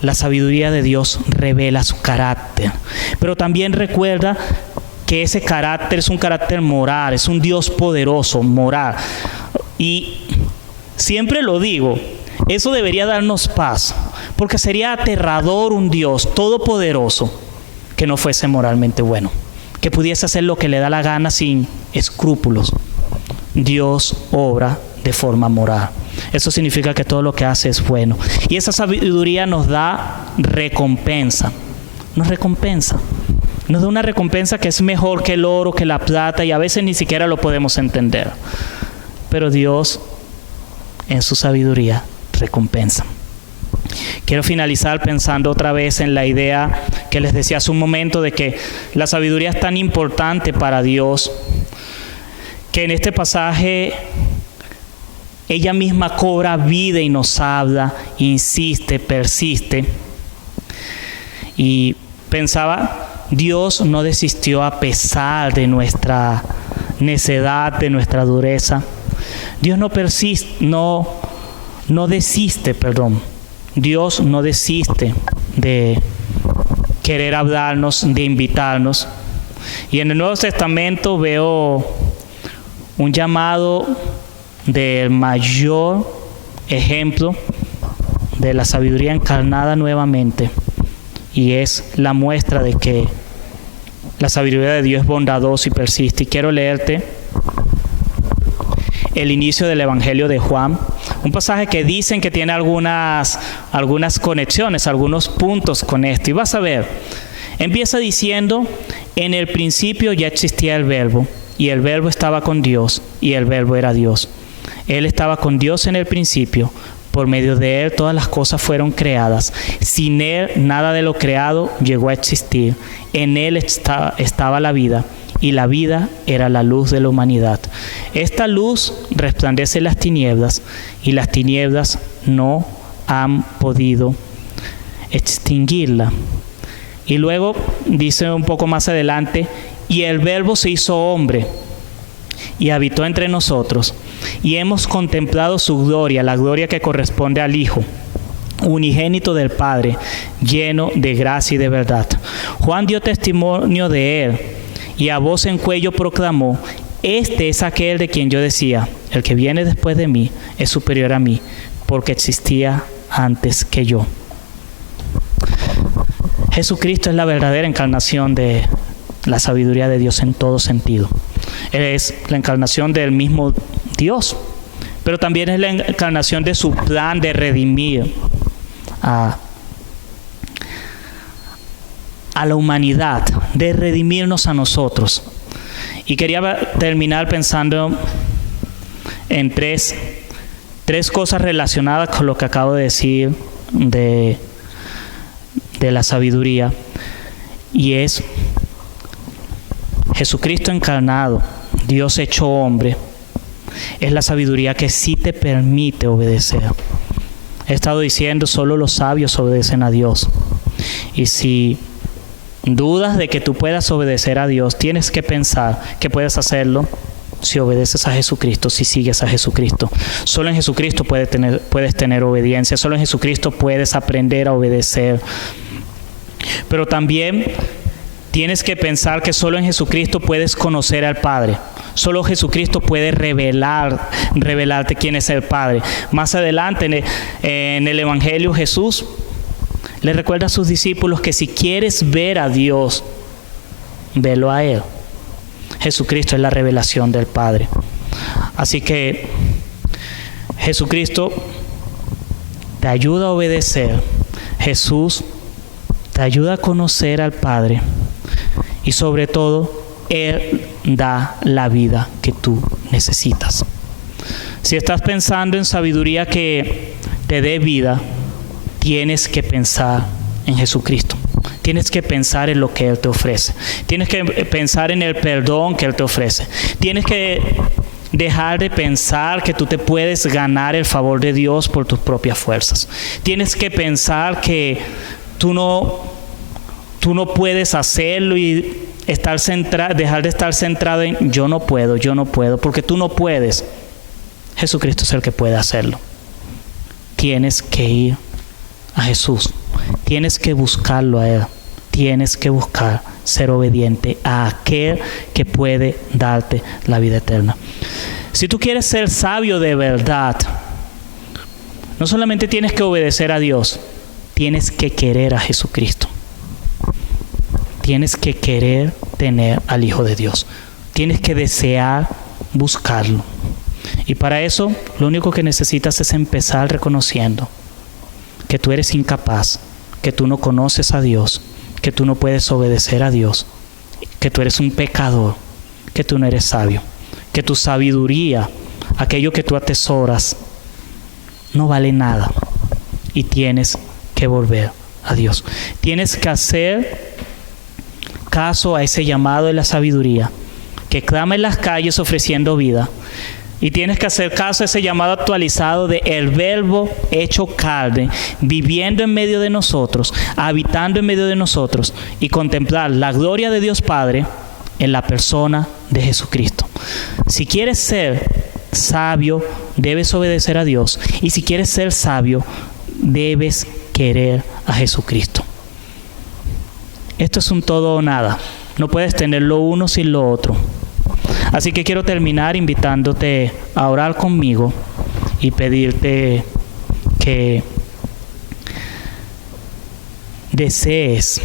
La sabiduría de Dios revela su carácter, pero también recuerda que ese carácter es un carácter moral, es un Dios poderoso, moral. Y siempre lo digo, eso debería darnos paz, porque sería aterrador un Dios todopoderoso que no fuese moralmente bueno, que pudiese hacer lo que le da la gana sin escrúpulos. Dios obra de forma moral. Eso significa que todo lo que hace es bueno. Y esa sabiduría nos da recompensa. Nos recompensa. Nos da una recompensa que es mejor que el oro, que la plata, y a veces ni siquiera lo podemos entender. Pero Dios, en su sabiduría, recompensa. Quiero finalizar pensando otra vez en la idea que les decía hace un momento de que la sabiduría es tan importante para Dios que en este pasaje ella misma cobra vida y nos habla, insiste, persiste. Y pensaba, Dios no desistió a pesar de nuestra necedad, de nuestra dureza. Dios no desiste. Dios no desiste de querer hablarnos, de invitarnos. Y en el Nuevo Testamento veo un llamado del mayor ejemplo de la sabiduría encarnada nuevamente, y es la muestra de que la sabiduría de Dios es bondadosa y persiste. Y quiero leerte el inicio del Evangelio de Juan, un pasaje que dicen que tiene algunas conexiones, algunos puntos con esto, y vas a ver. Empieza diciendo: en el principio ya existía el Verbo, y el Verbo estaba con Dios, y el Verbo era Dios. Él estaba con Dios en el principio. Por medio de Él todas las cosas fueron creadas. Sin Él nada de lo creado llegó a existir. En Él estaba la vida, y la vida era la luz de la humanidad. Esta luz resplandece en las tinieblas, y las tinieblas no han podido extinguirla. Y luego dice un poco más adelante: y el Verbo se hizo hombre y habitó entre nosotros, y hemos contemplado su gloria, la gloria que corresponde al Hijo unigénito del Padre, lleno de gracia y de verdad. Juan dio testimonio de él, y a voz en cuello proclamó: este es aquel de quien yo decía, el que viene después de mí es superior a mí, porque existía antes que yo. Jesucristo es la verdadera encarnación de la sabiduría de Dios en todo sentido. Él es la encarnación del mismo Dios, pero también es la encarnación de su plan de redimir a la humanidad, de redimirnos a nosotros. Y quería terminar pensando en tres cosas relacionadas con lo que acabo de decir de la sabiduría, y es Jesucristo encarnado, Dios hecho hombre, es la sabiduría que sí te permite obedecer. He estado diciendo, solo los sabios obedecen a Dios. Y si dudas de que tú puedas obedecer a Dios, tienes que pensar que puedes hacerlo si obedeces a Jesucristo, si sigues a Jesucristo. Solo en Jesucristo puedes tener obediencia, solo en Jesucristo puedes aprender a obedecer. Pero también tienes que pensar que solo en Jesucristo puedes conocer al Padre. Solo Jesucristo puede revelarte quién es el Padre. Más adelante en el Evangelio, Jesús le recuerda a sus discípulos que si quieres ver a Dios, velo a Él. Jesucristo es la revelación del Padre. Así que Jesucristo te ayuda a obedecer. Jesús te ayuda a conocer al Padre. Y sobre todo, Él da la vida que tú necesitas. Si estás pensando en sabiduría que te dé vida, tienes que pensar en Jesucristo. Tienes que pensar en lo que Él te ofrece. Tienes que pensar en el perdón que Él te ofrece. Tienes que dejar de pensar que tú te puedes ganar el favor de Dios por tus propias fuerzas. Tienes que pensar que tú no puedes hacerlo y dejar de estar centrado en yo no puedo, porque tú no puedes. Jesucristo es el que puede hacerlo. Tienes que ir a Jesús. Tienes que buscarlo a Él. Tienes que buscar ser obediente a aquel que puede darte la vida eterna. Si tú quieres ser sabio de verdad, no solamente tienes que obedecer a Dios, tienes que querer a Jesucristo. Tienes que querer tener al Hijo de Dios. Tienes que desear buscarlo. Y para eso, lo único que necesitas es empezar reconociendo que tú eres incapaz, que tú no conoces a Dios, que tú no puedes obedecer a Dios, que tú eres un pecador, que tú no eres sabio, que tu sabiduría, aquello que tú atesoras, no vale nada. Y tienes que volver a Dios. Tienes que hacer caso a ese llamado de la sabiduría que clama en las calles ofreciendo vida. Y tienes que hacer caso a ese llamado actualizado de el Verbo hecho carne, viviendo en medio de nosotros, habitando en medio de nosotros, y contemplar la gloria de Dios Padre en la persona de Jesucristo. Si quieres ser sabio, debes obedecer a Dios. Y si quieres ser sabio, debes querer a Jesucristo. Esto es un todo o nada. No puedes tener lo uno sin lo otro. Así que quiero terminar invitándote a orar conmigo y pedirte que desees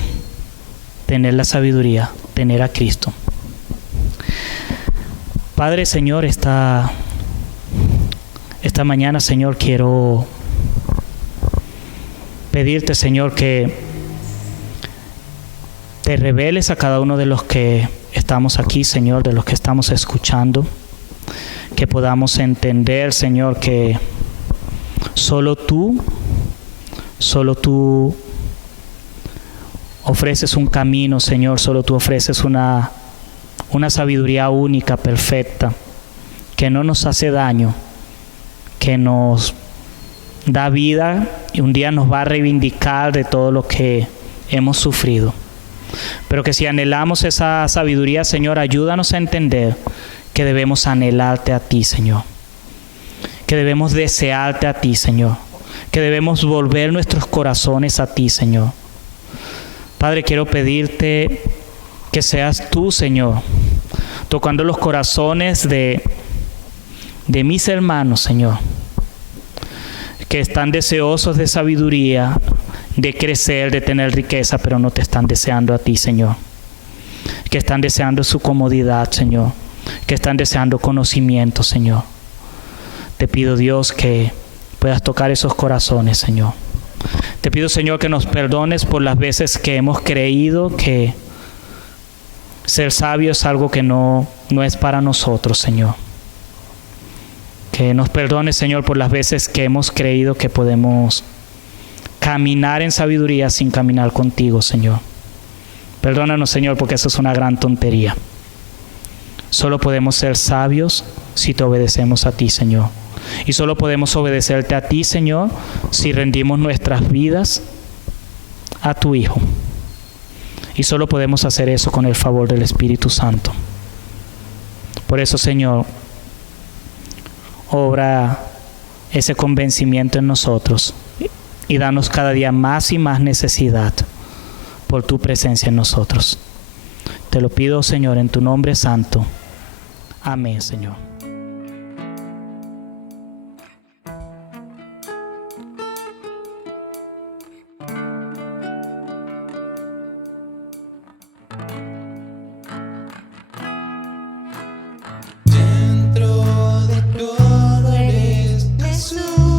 tener la sabiduría, tener a Cristo. Padre, Señor, esta mañana, Señor, quiero pedirte, Señor, que te reveles a cada uno de los que estamos aquí, Señor, de los que estamos escuchando, que podamos entender, Señor, que solo tú ofreces un camino, Señor, solo tú ofreces una sabiduría única, perfecta, que no nos hace daño, que nos da vida y un día nos va a reivindicar de todo lo que hemos sufrido. Pero que si anhelamos esa sabiduría, Señor, ayúdanos a entender que debemos anhelarte a ti, Señor. Que debemos desearte a ti, Señor. Que debemos volver nuestros corazones a ti, Señor. Padre, quiero pedirte que seas tú, Señor, tocando los corazones de mis hermanos, Señor, que están deseosos de sabiduría, de crecer, de tener riqueza, pero no te están deseando a ti, Señor. Que están deseando su comodidad, Señor. Que están deseando conocimiento, Señor. Te pido, Dios, que puedas tocar esos corazones, Señor. Te pido, Señor, que nos perdones por las veces que hemos creído que ser sabio es algo que no es para nosotros, Señor. Que nos perdones, Señor, por las veces que hemos creído que podemos caminar en sabiduría sin caminar contigo, Señor. Perdónanos, Señor, porque eso es una gran tontería. Solo podemos ser sabios si te obedecemos a ti, Señor. Y solo podemos obedecerte a ti, Señor, si rendimos nuestras vidas a tu Hijo. Y solo podemos hacer eso con el favor del Espíritu Santo. Por eso, Señor, obra ese convencimiento en nosotros y danos cada día más y más necesidad por tu presencia en nosotros. Te lo pido, Señor, en tu nombre santo. Amén, Señor. Jesús.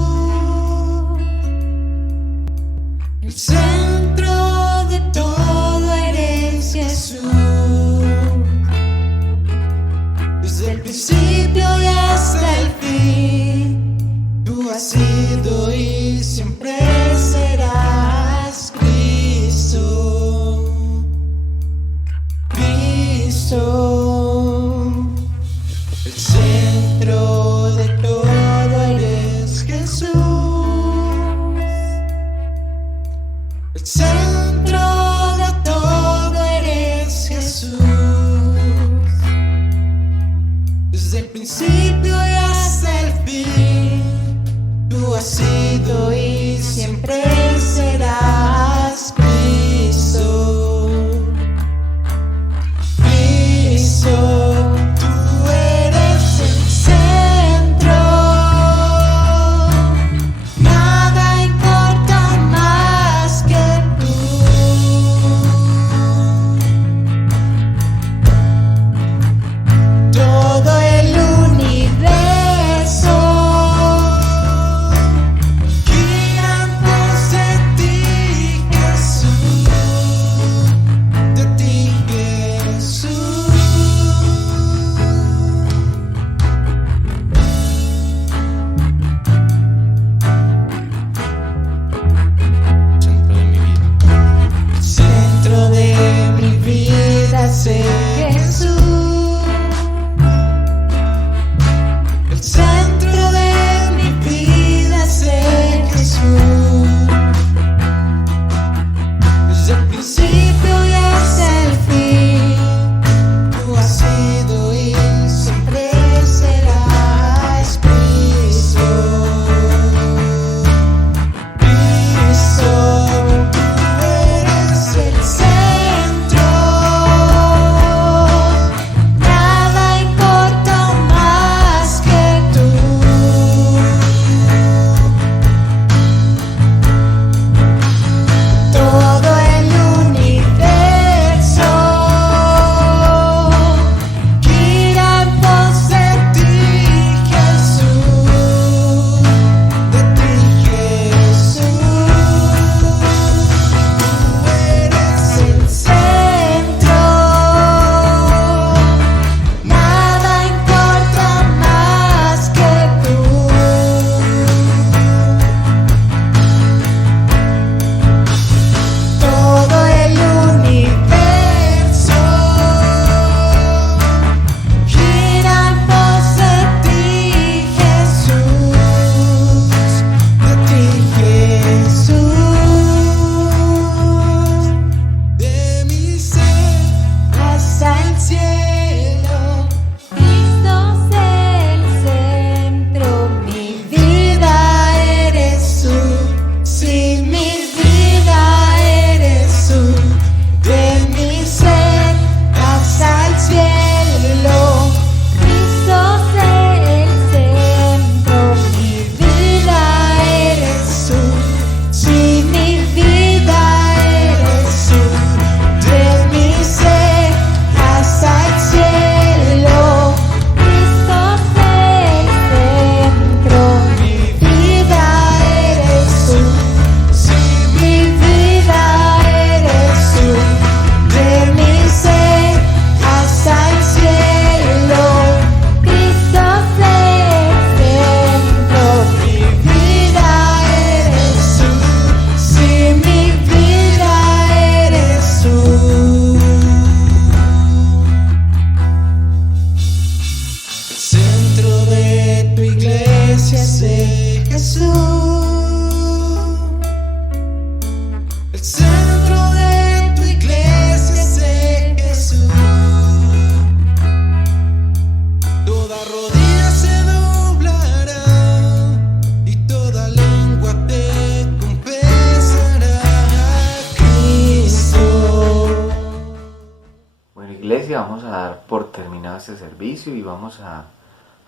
por terminado este servicio y vamos a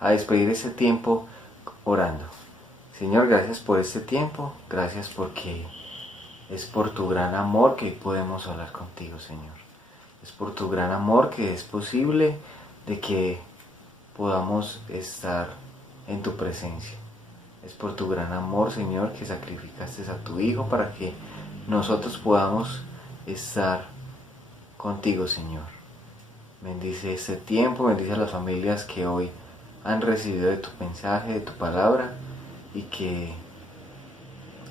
despedir este tiempo orando. Señor, gracias por este tiempo, gracias porque es por tu gran amor que podemos hablar contigo, Señor. Es por tu gran amor que es posible de que podamos estar en tu presencia. Es por tu gran amor, Señor, que sacrificaste a tu Hijo para que nosotros podamos estar contigo, Señor. Bendice este tiempo, bendice a las familias que hoy han recibido de tu mensaje, de tu palabra, y que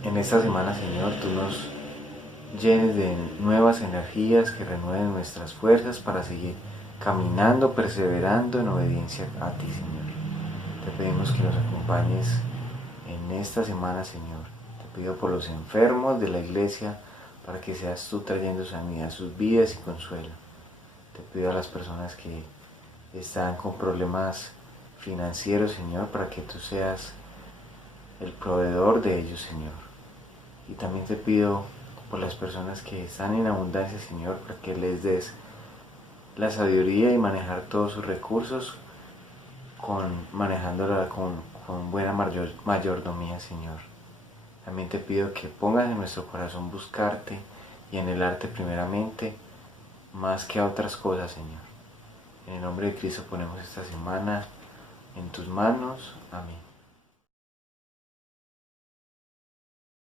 en esta semana, Señor, tú nos llenes de nuevas energías que renueven nuestras fuerzas para seguir caminando, perseverando en obediencia a ti, Señor. Te pedimos que nos acompañes en esta semana, Señor. Te pido por los enfermos de la iglesia para que seas tú trayendo sanidad a sus vidas y consuelo. Te pido a las personas que están con problemas financieros, Señor, para que tú seas el proveedor de ellos, Señor. Y también te pido por las personas que están en abundancia, Señor, para que les des la sabiduría y manejar todos sus recursos, manejándola con buena mayordomía, Señor. También te pido que pongas en nuestro corazón buscarte y anhelarte primeramente, más que a otras cosas, Señor. En el nombre de Cristo ponemos esta semana en tus manos. Amén.